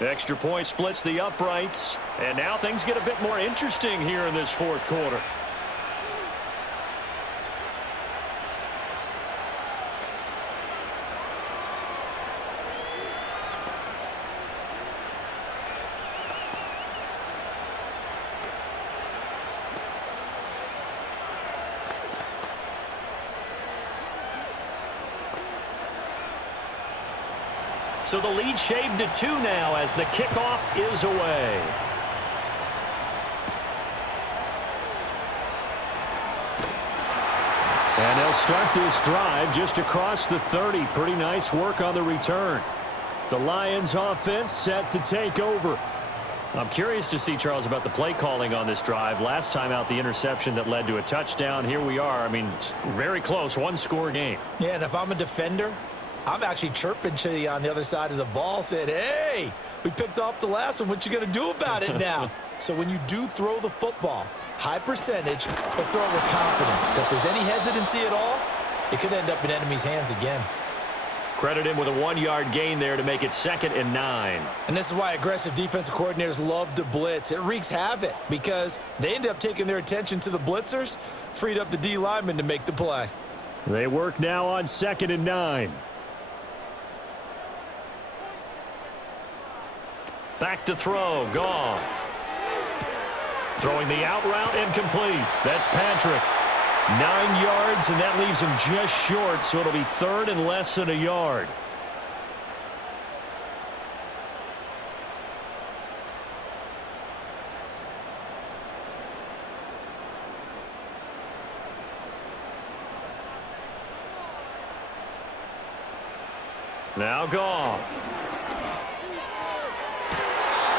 Extra point splits the uprights. And now things get a bit more interesting here in this 4th quarter. So the lead shaved to 2 now as the kickoff is away. And they'll start this drive just across the 30. Pretty nice work on the return. The Lions offense set to take over. I'm curious to see, Charles, about the play calling on this drive. Last time out, the interception that led to a touchdown. Here we are. I mean, very close, 1-score game. Yeah, and if I'm a defender, I'm actually chirping to you on the other side of the ball, saying, hey, we picked off the last one. What you going to do about it now? So when you do throw the football, high percentage, but throw it with confidence. If there's any hesitancy at all, it could end up in enemy's hands again. Credit him with a 1-yard gain there to make it 2nd and 9. And this is why aggressive defensive coordinators love to blitz. It wreaks havoc because they end up taking their attention to the blitzers, freed up the D lineman to make the play. They work now on 2nd and 9. Back to throw, Goff. Throwing the out route, incomplete. That's Patrick. 9 yards, and that leaves him just short, so it'll be 3rd and less than a yard. Now Goff.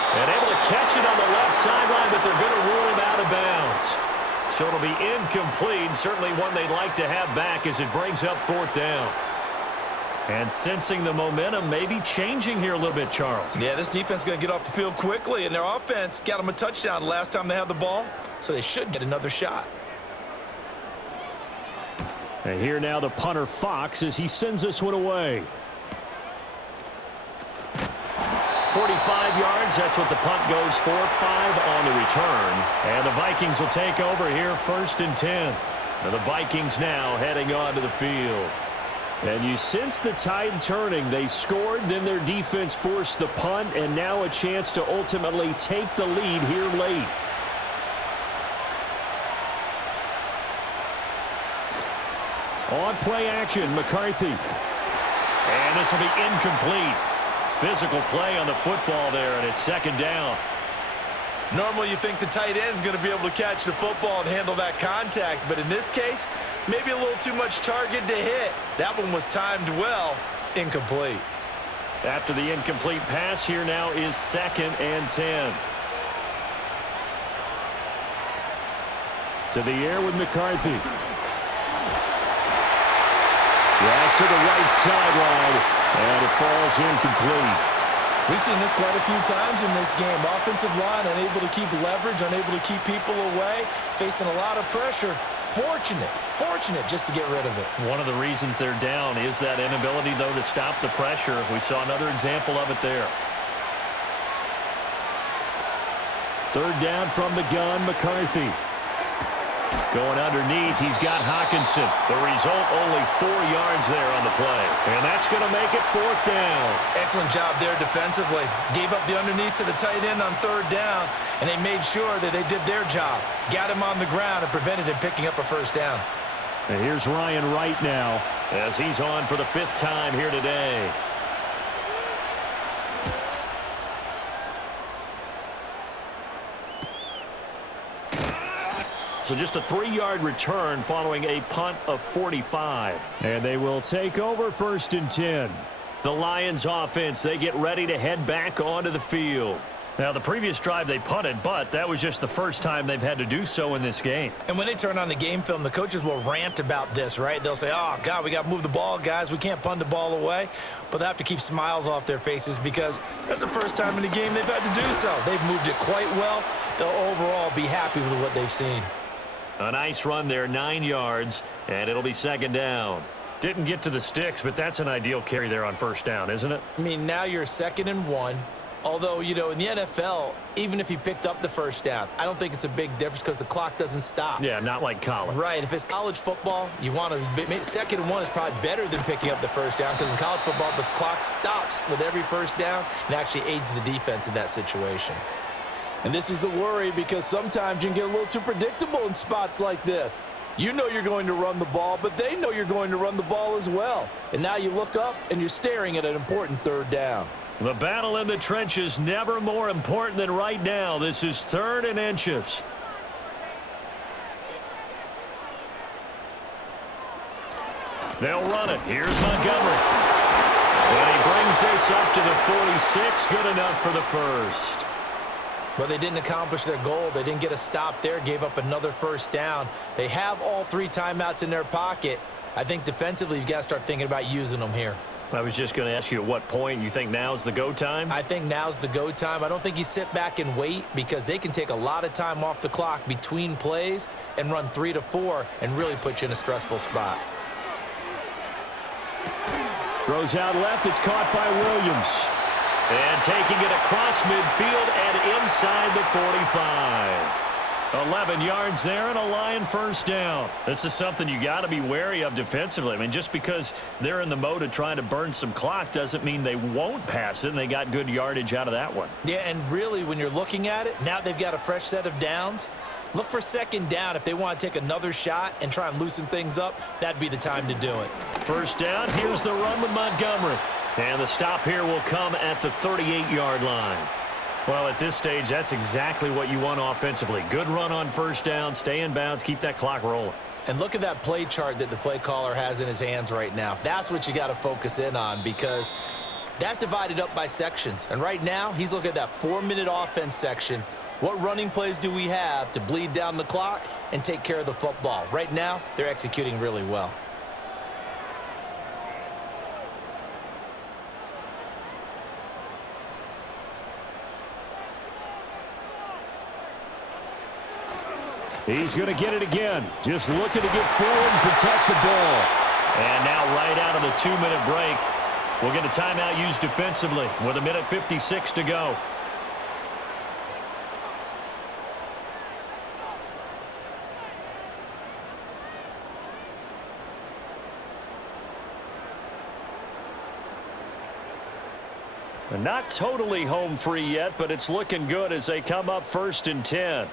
And able to catch it on the left sideline, but they're going to rule him out of bounds. So it'll be incomplete. Certainly one they'd like to have back as it brings up 4th down. And sensing the momentum maybe changing here a little bit, Charles. Yeah, this defense is going to get off the field quickly, and their offense got them a touchdown last time they had the ball, so they should get another shot. And here now the punter Fox as he sends this one away. 45 yards, that's what the punt goes for. 5 on the return. And the Vikings will take over here 1st and 10. And the Vikings now heading onto the field. And you sense the tide turning. They scored, then their defense forced the punt, and now a chance to ultimately take the lead here late. On play action, McCarthy. And this will be incomplete. Physical play on the football there, and it's second down. Normally you think the tight end's going to be able to catch the football and handle that contact, but in this case, maybe a little too much target to hit. That one was timed well, incomplete. After the incomplete pass, here now is 2nd and 10. To the air with McCarthy. Yeah, to the right sideline, and it falls incomplete. We've seen this quite a few times in this game. Offensive line unable to keep leverage, unable to keep people away, facing a lot of pressure. Fortunate just to get rid of it. One of the reasons they're down is that inability, though, to stop the pressure. We saw another example of it there. 3rd down from the gun, McCarthy. Going underneath, he's got Hawkinson. The result, only 4 yards there on the play. And that's going to make it 4th down. Excellent job there defensively. Gave up the underneath to the tight end on 3rd down, and they made sure that they did their job. Got him on the ground and prevented him picking up a 1st down. And here's Ryan Wright now as he's on for the 5th time here today. So just a 3-yard return following a punt of 45. And they will take over 1st and 10. The Lions offense, they get ready to head back onto the field. Now, the previous drive they punted, but that was just the first time they've had to do so in this game. And when they turn on the game film, the coaches will rant about this, right? They'll say, oh, God, we got to move the ball, guys. We can't punt the ball away. But they have to keep smiles off their faces because that's the first time in the game they've had to do so. They've moved it quite well. They'll overall be happy with what they've seen. A nice run there, 9 yards, and it'll be 2nd down. Didn't get to the sticks, but that's an ideal carry there on 1st down, isn't it? I mean, now you're 2nd and 1. Although, you know, in the NFL, even if you picked up the 1st down, I don't think it's a big difference because the clock doesn't stop. Yeah, not like college. Right. If it's college football, you want to 2nd and 1 is probably better than picking up the 1st down because in college football, the clock stops with every 1st down and actually aids the defense in that situation. And this is the worry because sometimes you can get a little too predictable in spots like this. You know you're going to run the ball, but they know you're going to run the ball as well. And now you look up and you're staring at an important 3rd down. The battle in the trenches never more important than right now. This is 3rd and inches. They'll run it. Here's Montgomery. And he brings this up to the 46. Good enough for the 1st. But they didn't accomplish their goal. They didn't get a stop there, gave up another 1st down. They have all 3 timeouts in their pocket. I think defensively, you've got to start thinking about using them here. I was just going to ask you at what point you think now's the go time? I think now's the go time. I don't think you sit back and wait because they can take a lot of time off the clock between plays and run 3 to 4 and really put you in a stressful spot. Throws out left. It's caught by Williams. And taking it across midfield and inside the 45. 11 yards there and a Lion 1st down. This is something you got to be wary of defensively. I mean, just because they're in the mode of trying to burn some clock doesn't mean they won't pass it, and they got good yardage out of that one. Yeah, and really, when you're looking at it, now they've got a fresh set of downs. Look for 2nd down. If they want to take another shot and try and loosen things up, that'd be the time to do it. 1st down. Here's the run with Montgomery. And the stop here will come at the 38-yard line. Well, at this stage, that's exactly what you want offensively. Good run on 1st down, stay in bounds, keep that clock rolling. And look at that play chart that the play caller has in his hands right now. That's what you got to focus in on because that's divided up by sections. And right now, he's looking at that 4-minute offense section. What running plays do we have to bleed down the clock and take care of the football? Right now, they're executing really well. He's going to get it again. Just looking to get forward and protect the ball. And now right out of the 2-minute break, we'll get a timeout used defensively with 1:56 to go. Not totally home free yet, but it's looking good as they come up 1st and 10.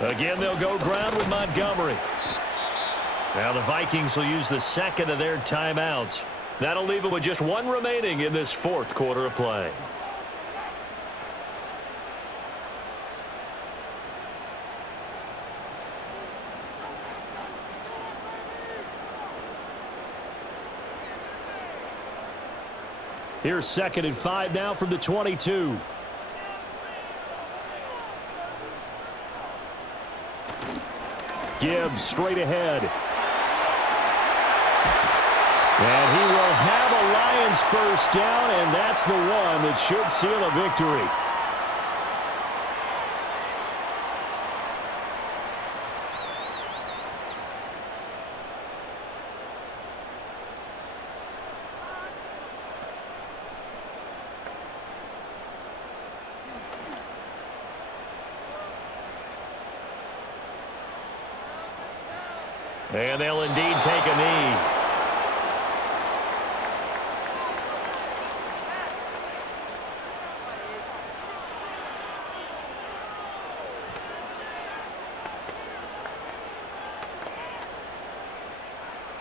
Again, they'll go ground with Montgomery. Now the Vikings will use the second of their timeouts. That'll leave them with just one remaining in this 4th quarter of play. Here's 2nd and 5 now from the 22. Gibbs straight ahead. And he will have a Lions first down, and that's the one that should seal a victory. And they'll indeed take a knee.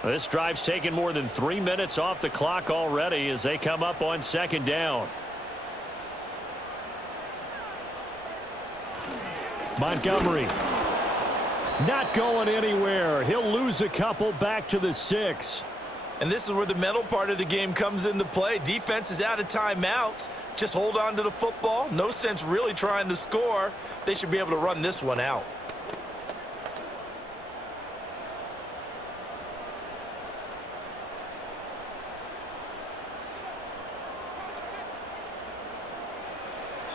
This drive's taken more than 3 minutes off the clock already as they come up on 2nd down. Montgomery. Not going anywhere. He'll lose a couple back to the 6. And this is where the mental part of the game comes into play. Defense is out of timeouts. Just hold on to the football. No sense really trying to score. They should be able to run this one out.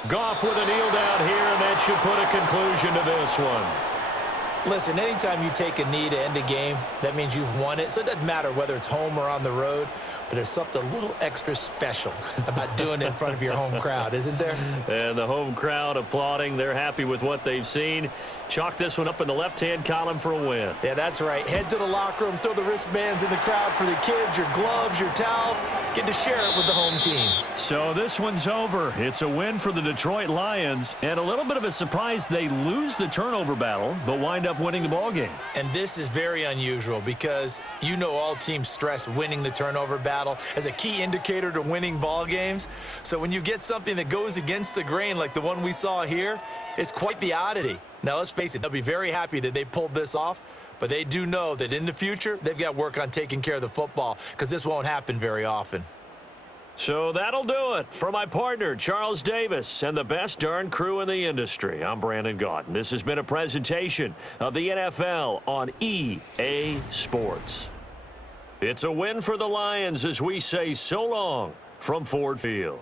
Goff with a kneel down here, and that should put a conclusion to this one. Listen, anytime you take a knee to end a game, that means you've won it. So it doesn't matter whether it's home or on the road, but there's something a little extra special about doing it in front of your home crowd, isn't there? And the home crowd applauding. They're happy with what they've seen. Chalk this one up in the left-hand column for a win. Yeah, that's right. Head to the locker room, throw the wristbands in the crowd for the kids, your gloves, your towels. Get to share it with the home team. So this one's over. It's a win for the Detroit Lions, and a little bit of a surprise they lose the turnover battle, but wind up winning the ballgame. And this is very unusual because you know all teams stress winning the turnover battle as a key indicator to winning ball games. So when you get something that goes against the grain like the one we saw here, it's quite the oddity. Now, let's face it, they'll be very happy that they pulled this off, but they do know that in the future, they've got work on taking care of the football because this won't happen very often. So that'll do it. For my partner, Charles Davis, and the best darn crew in the industry, I'm Brandon Gaudin. This has been a presentation of the NFL on EA Sports. It's a win for the Lions as we say so long from Ford Field.